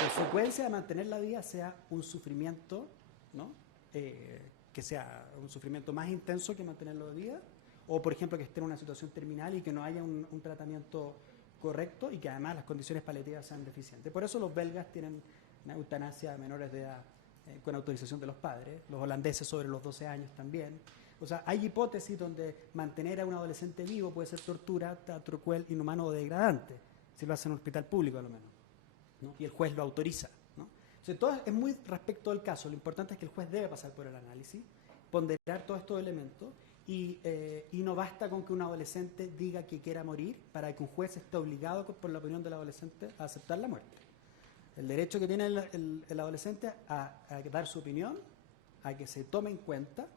consecuencia de mantener la vida sea un sufrimiento, ¿no?, que sea un sufrimiento más intenso que mantenerlo de vida, o por ejemplo que esté en una situación terminal y que no haya un tratamiento correcto y que además las condiciones paliativas sean deficientes. Por eso los belgas tienen una eutanasia de menores de edad con autorización de los padres, los holandeses sobre los 12 años también. O sea, hay hipótesis donde mantener a un adolescente vivo puede ser tortura, teatro cruel, inhumano o degradante, si lo hace en un hospital público a lo menos, ¿no? Y el juez lo autoriza, ¿no? Entonces, todo es muy respecto del caso. Lo importante es que el juez debe pasar por el análisis, ponderar todos estos elementos y no basta con que un adolescente diga que quiera morir para que un juez esté obligado, por la opinión del adolescente, a aceptar la muerte. El derecho que tiene el adolescente a dar su opinión, a que se tome en cuenta,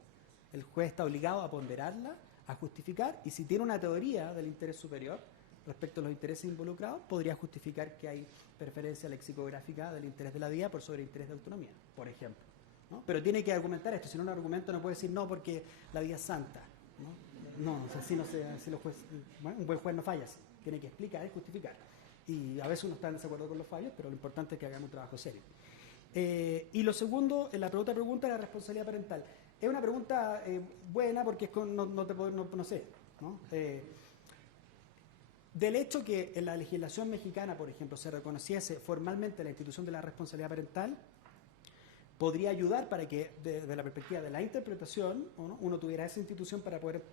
el juez está obligado a ponderarla, a justificar, y si tiene una teoría del interés superior respecto a los intereses involucrados, podría justificar que hay preferencia lexicográfica del interés de la vida por sobre el interés de autonomía, por ejemplo, ¿no? Pero tiene que argumentar esto, si no un argumento no puede decir no porque la vida es santa, ¿no? No, o sea, si los jueces, bueno, un buen juez no falla así, tiene que explicar y justificar. Y a veces uno está en desacuerdo con los fallos, pero lo importante es que hagamos un trabajo serio. Y lo segundo, la otra pregunta, la responsabilidad parental. Es una pregunta buena porque es no sé, ¿no? Del hecho que en la legislación mexicana, por ejemplo, se reconociese formalmente la institución de la responsabilidad parental, podría ayudar para que, desde la perspectiva de la interpretación, ¿no?, uno tuviera esa institución para poder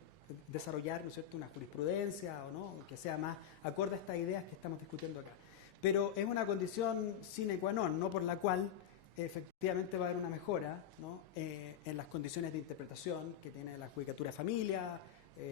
desarrollar, ¿no es cierto?, una jurisprudencia, o no, que sea más acorde a estas ideas que estamos discutiendo acá. Pero es una condición sine qua non, ¿no?, por la cual efectivamente va a haber una mejora, ¿no?, en las condiciones de interpretación que tiene la Judicatura de Familia,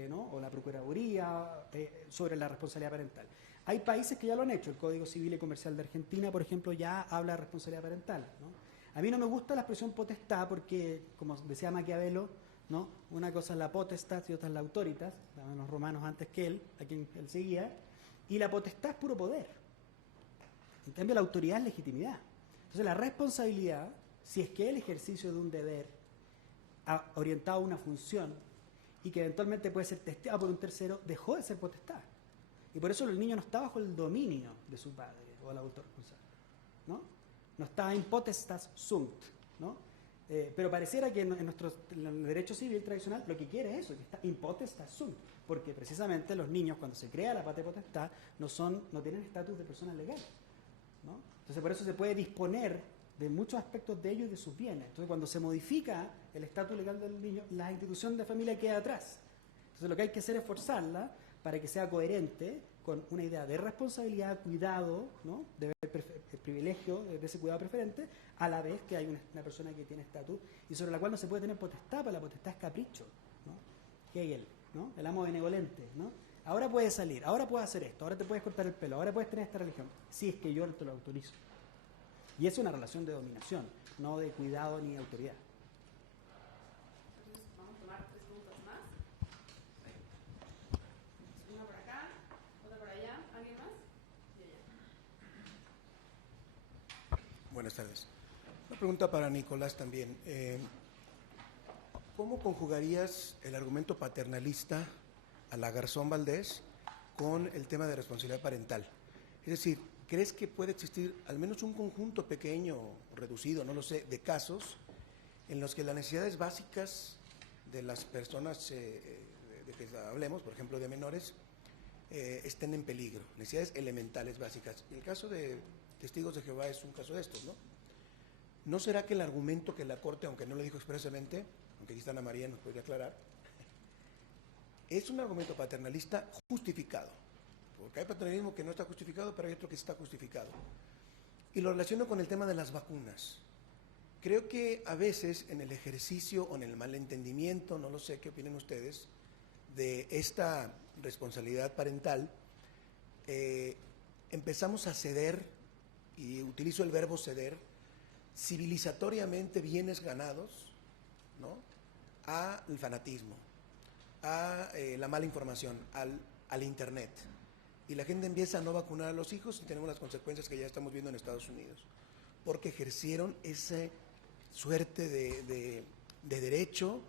¿no?, o la Procuraduría sobre la responsabilidad parental. Hay países que ya lo han hecho. El Código Civil y Comercial de Argentina, por ejemplo, ya habla de responsabilidad parental, ¿no? A mí no me gusta la expresión potestad porque, como decía Maquiavelo, ¿no?, una cosa es la potestas y otra es la autoritas, estaban los romanos antes que él, a quien él seguía, y la potestad es puro poder. En cambio, la autoridad es legitimidad. Entonces, la responsabilidad, si es que el ejercicio de un deber orientado a una función y que eventualmente puede ser testeado por un tercero, dejó de ser potestad. Y por eso el niño no está bajo el dominio de su padre o el autor responsable, ¿no? No está in potestas sunt, ¿no? Pero pareciera que en el derecho civil tradicional lo que quiere es eso, que está in potestas sunt, porque precisamente los niños, cuando se crea la patria potestad, no tienen estatus de personas legales, ¿no? Entonces, por eso se puede disponer de muchos aspectos de ellos y de sus bienes. Entonces, cuando se modifica el estatus legal del niño, la institución de familia queda atrás. Entonces, lo que hay que hacer es forzarla para que sea coherente con una idea de responsabilidad, cuidado, ¿no?, de el privilegio de ese cuidado preferente, a la vez que hay una persona que tiene estatus y sobre la cual no se puede tener potestad, porque la potestad es capricho, ¿no? Hegel, ¿no?, el amo benevolente, ¿no? Ahora puedes salir, ahora puedes hacer esto, ahora te puedes cortar el pelo, ahora puedes tener esta religión, si es que yo te lo autorizo. Y es una relación de dominación, no de cuidado ni autoridad. Entonces, vamos a tomar 3 preguntas más. Una por acá, otra por allá. ¿Alguien más? Y allá. Buenas tardes. Una pregunta para Nicolás también. ¿Cómo conjugarías el argumento paternalista a la Garzón Valdés con el tema de responsabilidad parental? Es decir, ¿crees que puede existir al menos un conjunto pequeño, reducido, no lo sé, de casos en los que las necesidades básicas de las personas de que hablemos, por ejemplo de menores, estén en peligro? Necesidades elementales básicas. Y el caso de Testigos de Jehová es un caso de estos, ¿no? ¿No será que el argumento que la Corte, aunque no lo dijo expresamente, aunque aquí está Ana María, nos podría aclarar, es un argumento paternalista justificado? Porque hay paternalismo que no está justificado, pero hay otro que está justificado. Y lo relaciono con el tema de las vacunas. Creo que a veces en el ejercicio o en el malentendimiento, no lo sé, ¿qué opinan ustedes?, de esta responsabilidad parental, empezamos a ceder, y utilizo el verbo ceder, civilizatoriamente bienes ganados, ¿no?, al fanatismo, a la mala información, al internet. Y la gente empieza a no vacunar a los hijos y tenemos las consecuencias que ya estamos viendo en Estados Unidos, porque ejercieron esa suerte de derecho,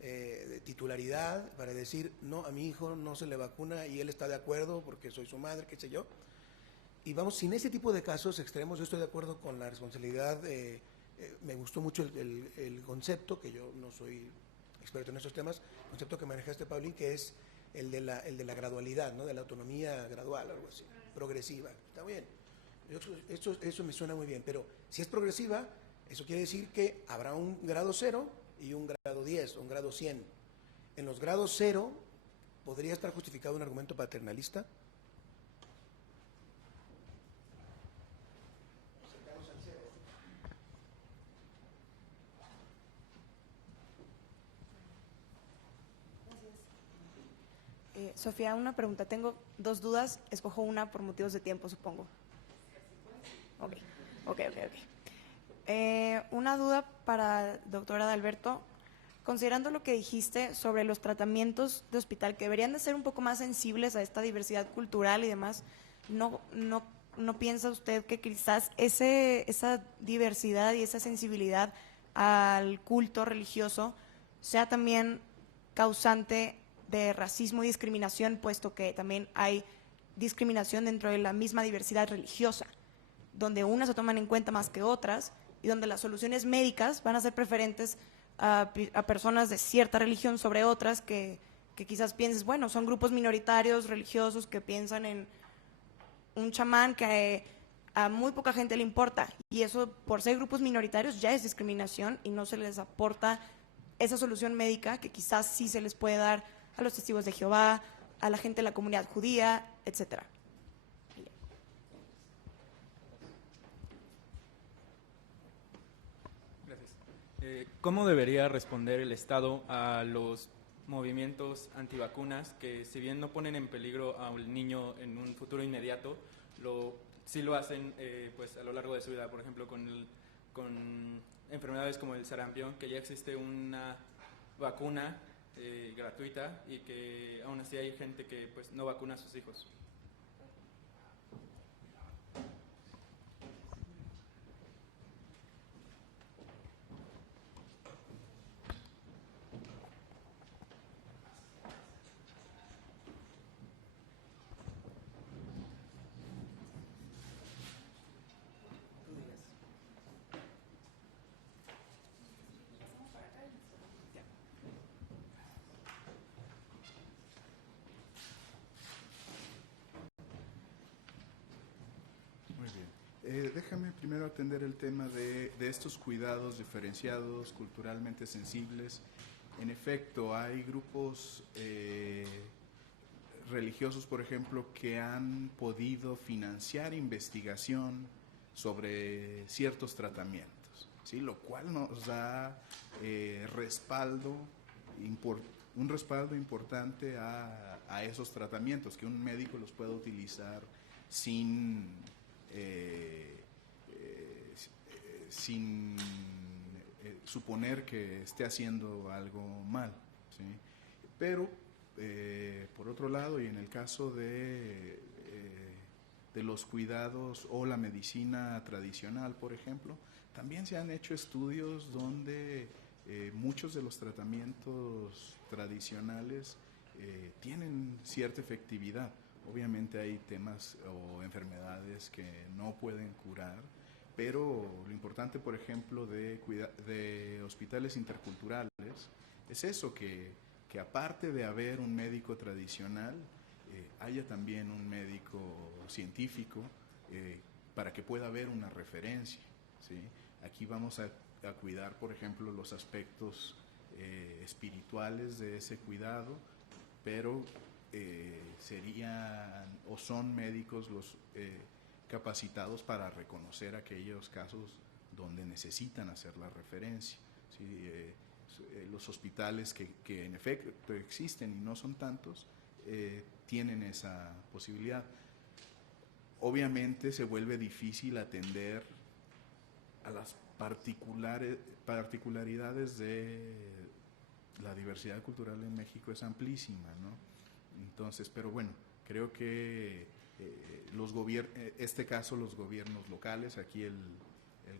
de titularidad, para decir, no, a mi hijo no se le vacuna y él está de acuerdo porque soy su madre, qué sé yo. Y vamos, sin ese tipo de casos extremos, yo estoy de acuerdo con la responsabilidad. Me gustó mucho el concepto, que yo no soy experto en estos temas, concepto que manejaste, Paulín, que es el de la gradualidad, ¿no? De la autonomía gradual, algo así, progresiva. Está bien. Eso me suena muy bien, pero si es progresiva, eso quiere decir que habrá un grado 0 y un grado 10, un grado 100. En los grados 0, ¿podría estar justificado un argumento paternalista? Sofía, una pregunta. Tengo 2 dudas. Escojo una por motivos de tiempo, supongo. Ok. Una duda para doctora Adalberto. Considerando lo que dijiste sobre los tratamientos de hospital, que deberían de ser un poco más sensibles a esta diversidad cultural y demás, ¿no piensa usted que quizás esa diversidad y esa sensibilidad al culto religioso sea también causante de racismo y discriminación, puesto que también hay discriminación dentro de la misma diversidad religiosa, donde unas se toman en cuenta más que otras y donde las soluciones médicas van a ser preferentes a personas de cierta religión sobre otras que quizás pienses, bueno, son grupos minoritarios religiosos que piensan en un chamán que a muy poca gente le importa, y eso por ser grupos minoritarios ya es discriminación y no se les aporta esa solución médica que quizás sí se les puede dar a los testigos de Jehová, a la gente de la comunidad judía, etcétera. Gracias. ¿Cómo debería responder el Estado a los movimientos antivacunas que, si bien no ponen en peligro al niño en un futuro inmediato, sí lo hacen pues a lo largo de su vida? Por ejemplo, con enfermedades como el sarampión, que ya existe una vacuna gratuita y que aún así hay gente que pues no vacuna a sus hijos. Déjame primero atender el tema de estos cuidados diferenciados, culturalmente sensibles. En efecto, hay grupos religiosos, por ejemplo, que han podido financiar investigación sobre ciertos tratamientos, ¿sí? Lo cual nos da un respaldo importante a esos tratamientos, que un médico los pueda utilizar sin suponer que esté haciendo algo mal, ¿sí? Pero por otro lado, y en el caso de los cuidados o la medicina tradicional, por ejemplo, también se han hecho estudios donde muchos de los tratamientos tradicionales tienen cierta efectividad. Obviamente hay temas o enfermedades que no pueden curar, pero lo importante, por ejemplo, de hospitales interculturales es eso, que aparte de haber un médico tradicional, haya también un médico científico para que pueda haber una referencia, ¿sí? Aquí vamos a cuidar, por ejemplo, los aspectos espirituales de ese cuidado, pero serían o son médicos los capacitados para reconocer aquellos casos donde necesitan hacer la referencia, ¿sí? Los hospitales que en efecto existen y no son tantos, tienen esa posibilidad. Obviamente se vuelve difícil atender a las particularidades de la diversidad cultural en México, es amplísima, ¿no? Entonces, pero bueno, creo que este caso los gobiernos locales, aquí el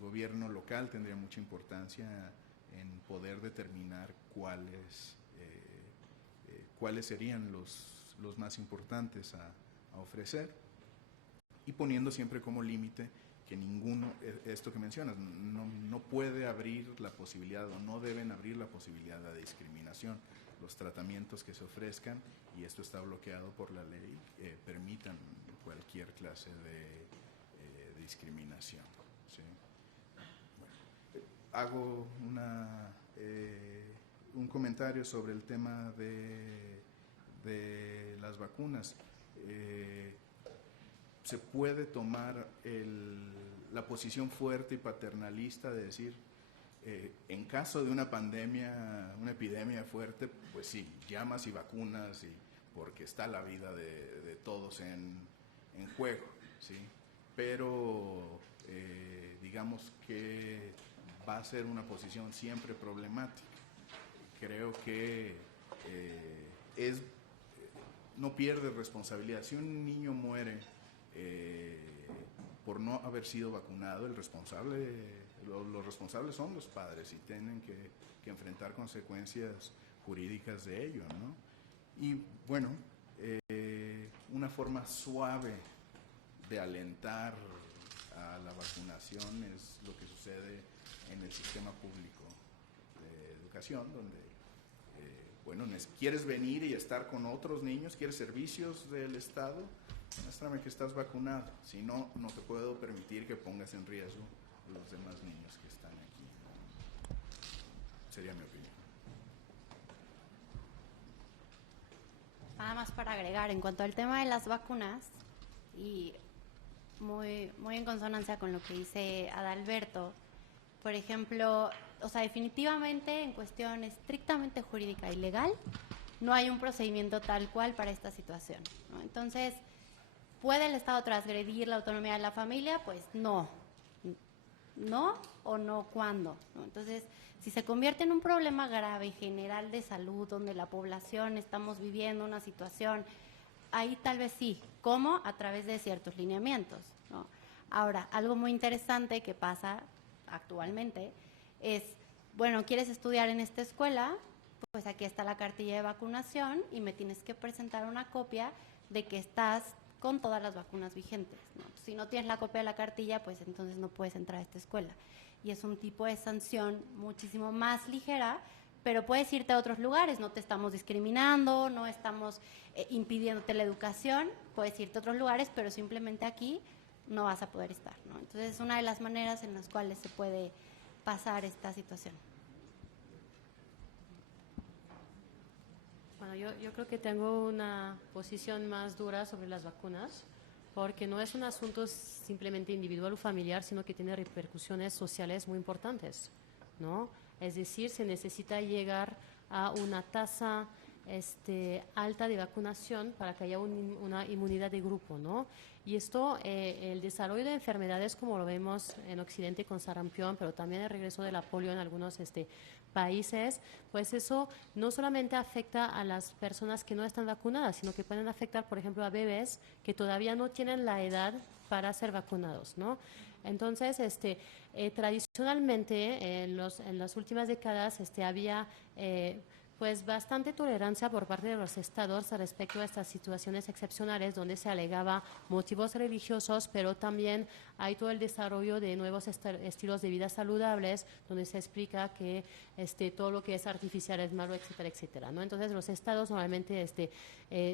gobierno local tendría mucha importancia en poder determinar cuáles serían los más importantes a ofrecer, y poniendo siempre como límite que ninguno, esto que mencionas, no puede abrir la posibilidad o no deben abrir la posibilidad de discriminación. Los tratamientos que se ofrezcan, y esto está bloqueado por la ley, permitan cualquier clase de discriminación. ¿Sí? Bueno, hago un comentario sobre el tema de las vacunas. Se puede tomar la posición fuerte y paternalista de decir, en caso de una pandemia, una epidemia fuerte, pues sí, llamas y vacunas, porque está la vida de todos en juego, ¿sí? Pero digamos que va a ser una posición siempre problemática. Creo que no pierde responsabilidad. Si un niño muere por no haber sido vacunado, los responsables son los padres y tienen que enfrentar consecuencias jurídicas de ello, ¿no? Y bueno, una forma suave de alentar a la vacunación es lo que sucede en el sistema público de educación, donde bueno, quieres venir y estar con otros niños, quieres servicios del Estado, muéstrame que estás vacunado, si no, no te puedo permitir que pongas en riesgo los demás niños que están aquí. Sería mi opinión. Nada más para agregar, en cuanto al tema de las vacunas, y muy en consonancia con lo que dice Adalberto, por ejemplo, o sea, definitivamente en cuestión estrictamente jurídica y legal, no hay un procedimiento tal cual para esta situación, ¿no? Entonces, ¿puede el Estado transgredir la autonomía de la familia? Pues no. No o no cuándo, ¿no? Entonces, si se convierte en un problema grave general de salud, donde la población estamos viviendo una situación, ahí tal vez sí. ¿Cómo? A través de ciertos lineamientos, ¿no? Ahora, algo muy interesante que pasa actualmente es, bueno, ¿quieres estudiar en esta escuela? Pues aquí está la cartilla de vacunación y me tienes que presentar una copia de que estás con todas las vacunas vigentes, ¿no? Si no tienes la copia de la cartilla, pues entonces no puedes entrar a esta escuela. Y es un tipo de sanción muchísimo más ligera, pero puedes irte a otros lugares, no te estamos discriminando, no estamos impidiéndote la educación, puedes irte a otros lugares, pero simplemente aquí no vas a poder estar, ¿no? Entonces es una de las maneras en las cuales se puede pasar esta situación. Bueno, yo creo que tengo una posición más dura sobre las vacunas, porque no es un asunto simplemente individual o familiar, sino que tiene repercusiones sociales muy importantes, ¿no? Es decir, se necesita llegar a una tasa alta de vacunación para que haya una inmunidad de grupo, ¿no? Y esto, el desarrollo de enfermedades, como lo vemos en Occidente con sarampión, pero también el regreso de la polio en algunos países, pues eso no solamente afecta a las personas que no están vacunadas, sino que pueden afectar, por ejemplo, a bebés que todavía no tienen la edad para ser vacunados, ¿no? Entonces, tradicionalmente, en las últimas décadas, había pues bastante tolerancia por parte de los estados respecto a estas situaciones excepcionales donde se alegaba motivos religiosos, pero también hay todo el desarrollo de nuevos estilos de vida saludables, donde se explica que todo lo que es artificial es malo, etcétera, etcétera, ¿no? Entonces los estados normalmente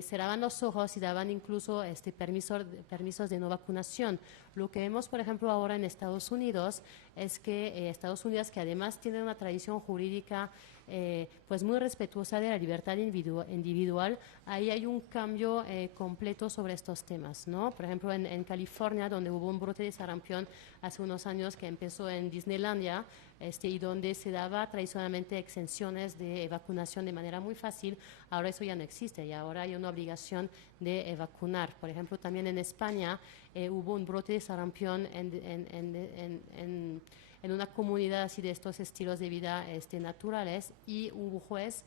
cerraban los ojos y daban incluso permisos de no vacunación. Lo que vemos, por ejemplo, ahora en Estados Unidos es que Estados Unidos, que además tiene una tradición jurídica pues muy respetuosa de la libertad individual, ahí hay un cambio completo sobre estos temas, ¿no? Por ejemplo, en California, donde hubo un brote de sarampión hace unos años que empezó en Disneylandia, y donde se daba tradicionalmente exenciones de vacunación de manera muy fácil, ahora eso ya no existe y ahora hay una obligación de vacunar. Por ejemplo, también en España hubo un brote de sarampión en una comunidad así de estos estilos de vida naturales, y un juez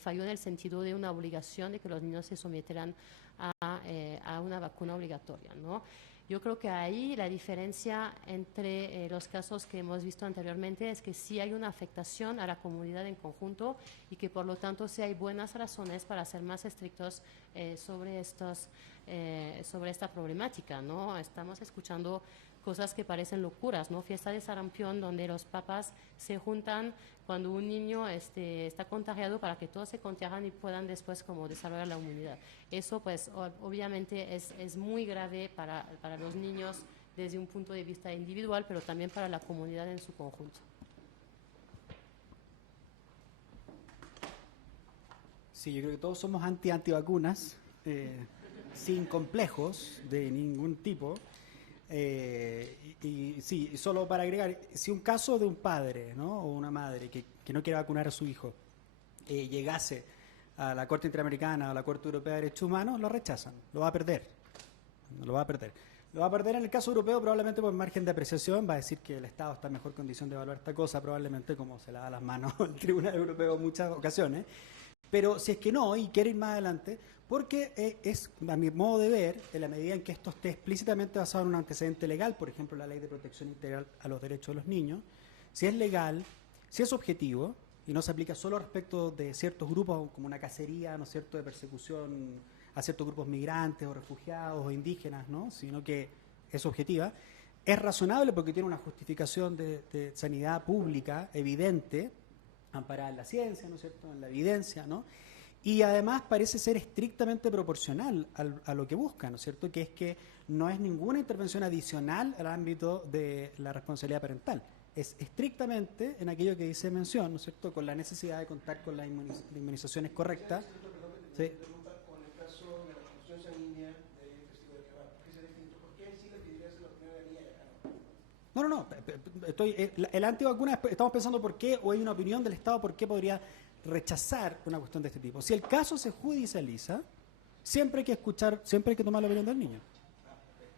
falló en el sentido de una obligación de que los niños se sometieran a una vacuna obligatoria, ¿no? Yo creo que ahí la diferencia entre los casos que hemos visto anteriormente es que sí hay una afectación a la comunidad en conjunto y que por lo tanto sí hay buenas razones para ser más estrictos sobre esta problemática, ¿no? Estamos escuchando cosas que parecen locuras, ¿no? Fiesta de sarampión donde los papás se juntan cuando un niño está contagiado para que todos se contagian y puedan después como desarrollar la inmunidad. Eso pues obviamente es muy grave para los niños desde un punto de vista individual, pero también para la comunidad en su conjunto. Sí, yo creo que todos somos antivacunas, sin complejos de ningún tipo. Y sí, solo para agregar, si un caso de un padre, ¿no? O una madre que no quiere vacunar a su hijo llegase a la Corte Interamericana o a la Corte Europea de Derechos Humanos, lo rechazan, lo va a perder. Lo va a perder en el caso europeo probablemente por margen de apreciación, va a decir que el Estado está en mejor condición de evaluar esta cosa, probablemente como se la da las manos el Tribunal Europeo en muchas ocasiones. Pero si es que no, y quiere ir más adelante, porque es, a mi modo de ver, en la medida en que esto esté explícitamente basado en un antecedente legal, por ejemplo, la Ley de Protección Integral a los Derechos de los Niños, si es legal, si es objetivo, y no se aplica solo respecto de ciertos grupos, como una cacería, ¿no es cierto?, de persecución a ciertos grupos migrantes o refugiados o indígenas, ¿no?, sino que es objetiva, es razonable porque tiene una justificación de sanidad pública evidente, amparada en la ciencia, ¿no es cierto?, en la evidencia, ¿no?, y además parece ser estrictamente proporcional a lo que busca, ¿no es cierto?, que es que no es ninguna intervención adicional al ámbito de la responsabilidad parental. Es estrictamente en aquello que dice mención, ¿no es cierto?, con la necesidad de contar con las inmunizaciones correctas. Sí. Con el caso de la transfusión sanguínea del testigo de Jehová, ¿por qué es distinto? ¿Por qué sí le pedirías la opinión de la niña? No. El antivacuna, estamos pensando por qué, o hay una opinión del Estado, por qué podría rechazar una cuestión de este tipo. Si el caso se judicializa, siempre hay que tomar la opinión del niño.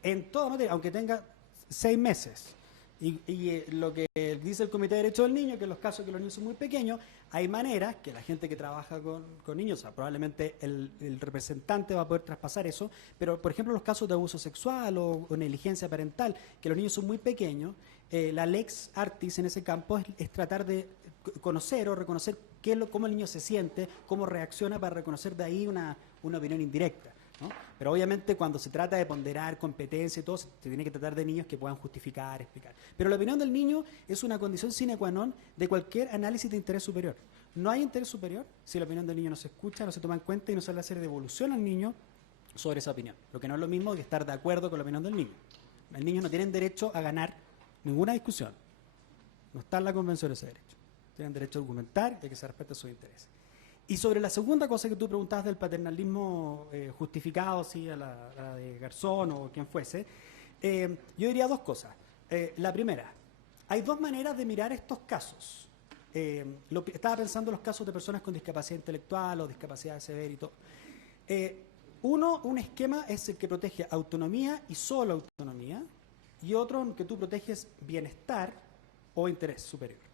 En toda materia, aunque tenga 6 meses. Y lo que dice el Comité de Derechos del Niño, que en los casos que los niños son muy pequeños, hay maneras que la gente que trabaja con niños, o sea, probablemente el representante va a poder traspasar eso, pero por ejemplo los casos de abuso sexual o negligencia parental, que los niños son muy pequeños, la lex artis en ese campo es tratar de conocer o reconocer cómo el niño se siente, cómo reacciona para reconocer de ahí una opinión indirecta, ¿no? Pero obviamente cuando se trata de ponderar competencia y todo, se tiene que tratar de niños que puedan justificar, explicar. Pero la opinión del niño es una condición sine qua non de cualquier análisis de interés superior. No hay interés superior si la opinión del niño no se escucha, no se toma en cuenta y no se le hace devolución al niño sobre esa opinión. Lo que no es lo mismo que estar de acuerdo con la opinión del niño. Los niños no tienen derecho a ganar ninguna discusión. No está en la Convención ese derecho. Tienen derecho a argumentar y a que se respeten sus intereses. Y sobre la segunda cosa que tú preguntabas del paternalismo justificado, sí, a la de Garzón o quien fuese, yo diría 2 cosas. La primera, hay 2 maneras de mirar estos casos. Estaba pensando en los casos de personas con discapacidad intelectual o discapacidad severa y todo. Un esquema es el que protege autonomía y solo autonomía, y otro en que tú proteges bienestar o interés superior.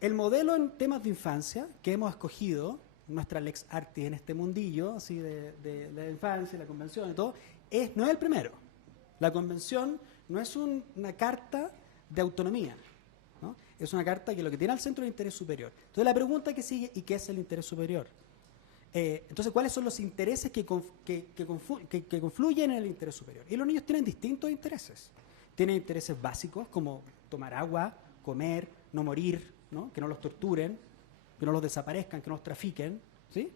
El modelo en temas de infancia que hemos escogido, nuestra Lex Artis en este mundillo, así de la infancia, la convención y todo, no es el primero. La convención no es una carta de autonomía, ¿no? Es una carta que lo que tiene al centro es el interés superior. Entonces la pregunta que sigue, ¿y qué es el interés superior? Entonces, ¿cuáles son los intereses que confluyen en el interés superior? Y los niños tienen distintos intereses. Tienen intereses básicos como tomar agua, comer, no morir, ¿no? Que no los torturen, que no los desaparezcan, que no los trafiquen, ¿sí?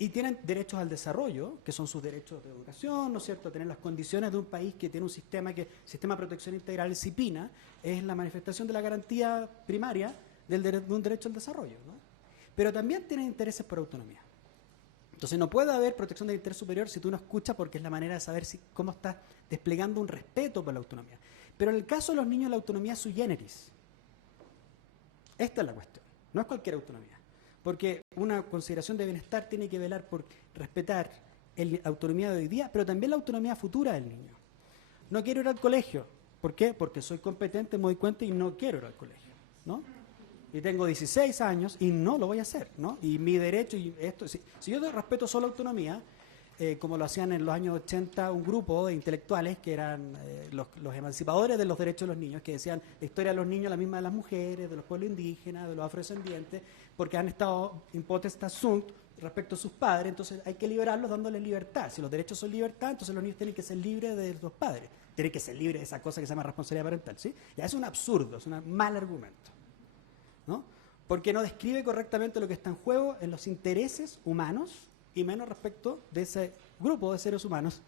Y tienen derechos al desarrollo, que son sus derechos de educación, ¿no es cierto? Tener las condiciones de un país que tiene un sistema sistema de protección integral, el CIPINA, es la manifestación de la garantía primaria de un derecho al desarrollo, ¿no? Pero también tienen intereses por autonomía. Entonces no puede haber protección del interés superior si tú no escuchas, porque es la manera de saber cómo estás desplegando un respeto por la autonomía. Pero en el caso de los niños, la autonomía es sui generis. Esta es la cuestión, no es cualquier autonomía, porque una consideración de bienestar tiene que velar por respetar la autonomía de hoy día, pero también la autonomía futura del niño. No quiero ir al colegio, ¿por qué? Porque soy competente, me doy cuenta y no quiero ir al colegio, ¿no? Y tengo 16 años y no lo voy a hacer, ¿no? Y mi derecho, y esto, si yo respeto solo autonomía, como lo hacían en los años 80 un grupo de intelectuales que eran los emancipadores de los derechos de los niños, que decían la historia de los niños es la misma de las mujeres, de los pueblos indígenas, de los afrodescendientes, porque han estado in potestas sunt respecto a sus padres, entonces hay que liberarlos dándoles libertad. Si los derechos son libertad, entonces los niños tienen que ser libres de los padres, tienen que ser libres de esa cosa que se llama responsabilidad parental, ¿sí? Ya es un absurdo, es un mal argumento, ¿no? Porque no describe correctamente lo que está en juego en los intereses humanos y menos respecto de ese grupo de seres humanos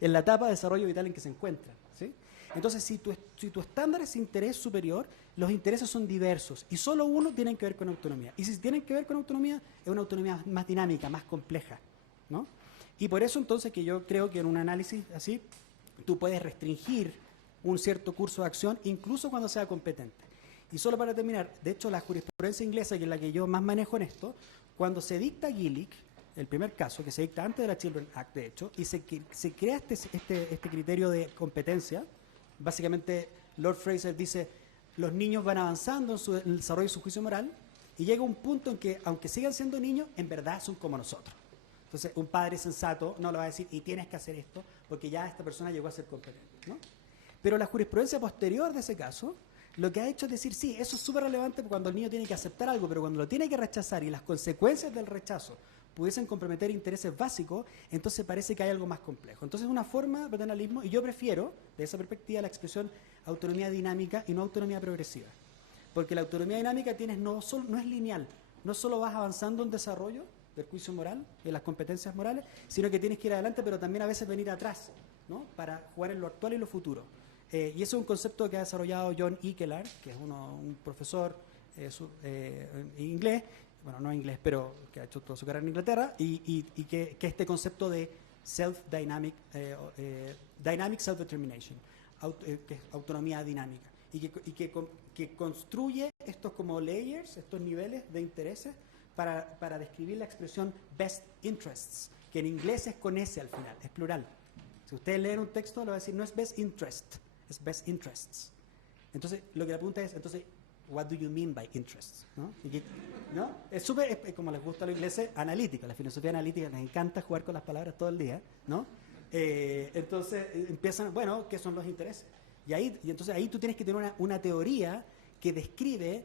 en la etapa de desarrollo vital en que se encuentran, ¿sí? Entonces, si tu estándar es interés superior, los intereses son diversos y solo uno tiene que ver con autonomía. Y si tienen que ver con autonomía, es una autonomía más dinámica, más compleja, ¿no? Y por eso entonces que yo creo que en un análisis así, tú puedes restringir un cierto curso de acción, incluso cuando sea competente. Y solo para terminar, de hecho la jurisprudencia inglesa, que es la que yo más manejo en esto, cuando se dicta Gillick, el primer caso, que se dicta antes de la Children Act, de hecho, y se crea este criterio de competencia, básicamente Lord Fraser dice, los niños van avanzando en el desarrollo de su juicio moral, y llega un punto en que, aunque sigan siendo niños, en verdad son como nosotros. Entonces, un padre sensato no le va a decir, y tienes que hacer esto, porque ya esta persona llegó a ser competente, ¿no? Pero la jurisprudencia posterior de ese caso, lo que ha hecho es decir, sí, eso es súper relevante cuando el niño tiene que aceptar algo, pero cuando lo tiene que rechazar y las consecuencias del rechazo pudiesen comprometer intereses básicos, entonces parece que hay algo más complejo. Entonces es una forma de paternalismo, y yo prefiero, de esa perspectiva, la expresión autonomía dinámica y no autonomía progresiva. Porque la autonomía dinámica no es lineal, no solo vas avanzando en desarrollo del juicio moral, de las competencias morales, sino que tienes que ir adelante, pero también a veces venir atrás, ¿no? Para jugar en lo actual y lo futuro. Y ese es un concepto que ha desarrollado John Ekelar, que es un profesor inglés, bueno, no inglés, pero que ha hecho toda su carrera en Inglaterra, y que este concepto de dynamic self-determination, que es autonomía dinámica, y que construye estos como layers, estos niveles de intereses para describir la expresión best interests, que en inglés es con S al final, es plural. Si ustedes leen un texto, lo va a decir, no es best interest, es best interests. Entonces, lo que la pregunta es, entonces, what do you mean by interests? ¿No? ¿No? Es súper, como les gusta a los ingleses, analítico. La filosofía analítica les encanta jugar con las palabras todo el día, ¿no? Entonces, empiezan, bueno, ¿qué son los intereses? Y entonces ahí tú tienes que tener una teoría que describe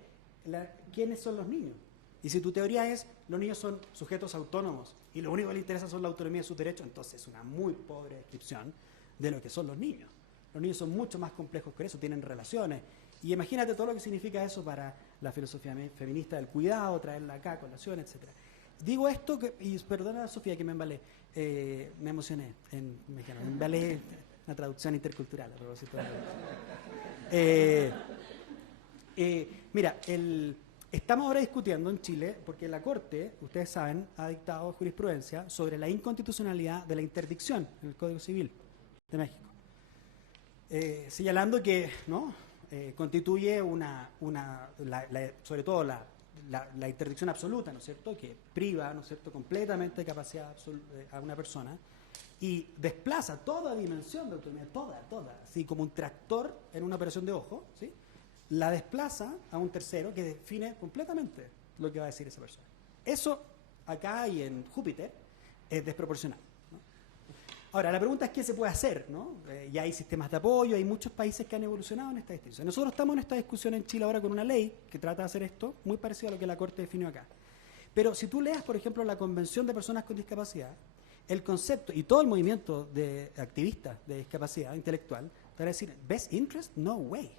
quiénes son los niños. Y si tu teoría es, los niños son sujetos autónomos y lo único que les interesa son la autonomía de sus derechos, entonces es una muy pobre descripción de lo que son los niños. Los niños son mucho más complejos que eso, tienen relaciones. Y imagínate todo lo que significa eso para la filosofía feminista del cuidado, traerla acá, colación, etc. Digo esto, y perdona Sofía que me embalé, me emocioné en mexicano, me embalé una traducción intercultural a propósito de mira, estamos ahora discutiendo en Chile, porque la Corte, ustedes saben, ha dictado jurisprudencia sobre la inconstitucionalidad de la interdicción en el Código Civil de México. Señalando que ¿no? Constituye sobre todo la interdicción absoluta, ¿no es cierto?, que priva, ¿no es cierto?, completamente de capacidad a una persona y desplaza toda dimensión de autonomía, toda, así como un tractor en una operación de ojo, ¿sí?, la desplaza a un tercero que define completamente lo que va a decir esa persona. Eso acá y en Júpiter es desproporcional, ¿no? Ahora, la pregunta es qué se puede hacer, ¿no? Ya hay sistemas de apoyo, hay muchos países que han evolucionado en esta distinción. Nosotros estamos en esta discusión en Chile ahora con una ley que trata de hacer esto, muy parecido a lo que la Corte definió acá. Pero si tú leas, por ejemplo, la Convención de Personas con Discapacidad, el concepto y todo el movimiento de activistas de discapacidad intelectual, te van a decir, best interest, no way,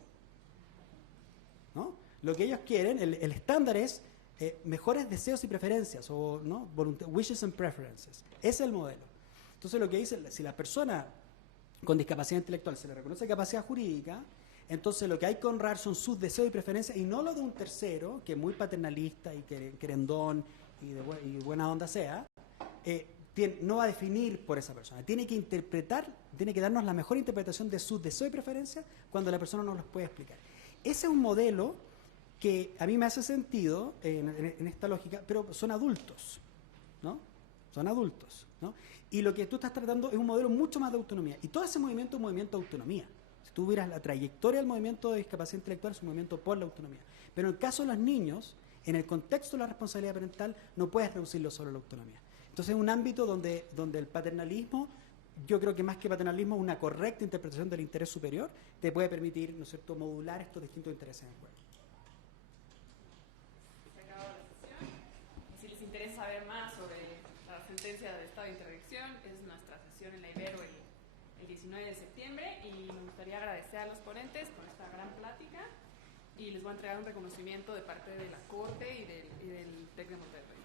¿no? Lo que ellos quieren, el estándar es mejores deseos y preferencias, o ¿no? Wishes and preferences. Ese es el modelo. Entonces lo que dice, si la persona con discapacidad intelectual se le reconoce capacidad jurídica, entonces lo que hay que honrar son sus deseos y preferencias y no lo de un tercero, que muy paternalista y querendón y buena onda sea, no va a definir por esa persona. Tiene que interpretar, tiene que darnos la mejor interpretación de sus deseos y preferencias cuando la persona no los puede explicar. Ese es un modelo que a mí me hace sentido en esta lógica, pero son adultos, ¿no? Son adultos, ¿no? Y lo que tú estás tratando es un modelo mucho más de autonomía. Y todo ese movimiento es un movimiento de autonomía. Si tú vieras la trayectoria del movimiento de discapacidad intelectual, es un movimiento por la autonomía. Pero en el caso de los niños, en el contexto de la responsabilidad parental, no puedes reducirlo solo a la autonomía. Entonces es un ámbito donde el paternalismo, yo creo que más que paternalismo, una correcta interpretación del interés superior te puede permitir, ¿no es cierto?, modular estos distintos intereses en juego. Se acabó la sesión. Si les interesa saber más sobre la sentencia de estado de interdicción, es nuestra sesión en la Ibero el 19 de septiembre, y me gustaría agradecer a los ponentes por esta gran plática, y les voy a entregar un reconocimiento de parte de la Corte y del TEC de Monterrey.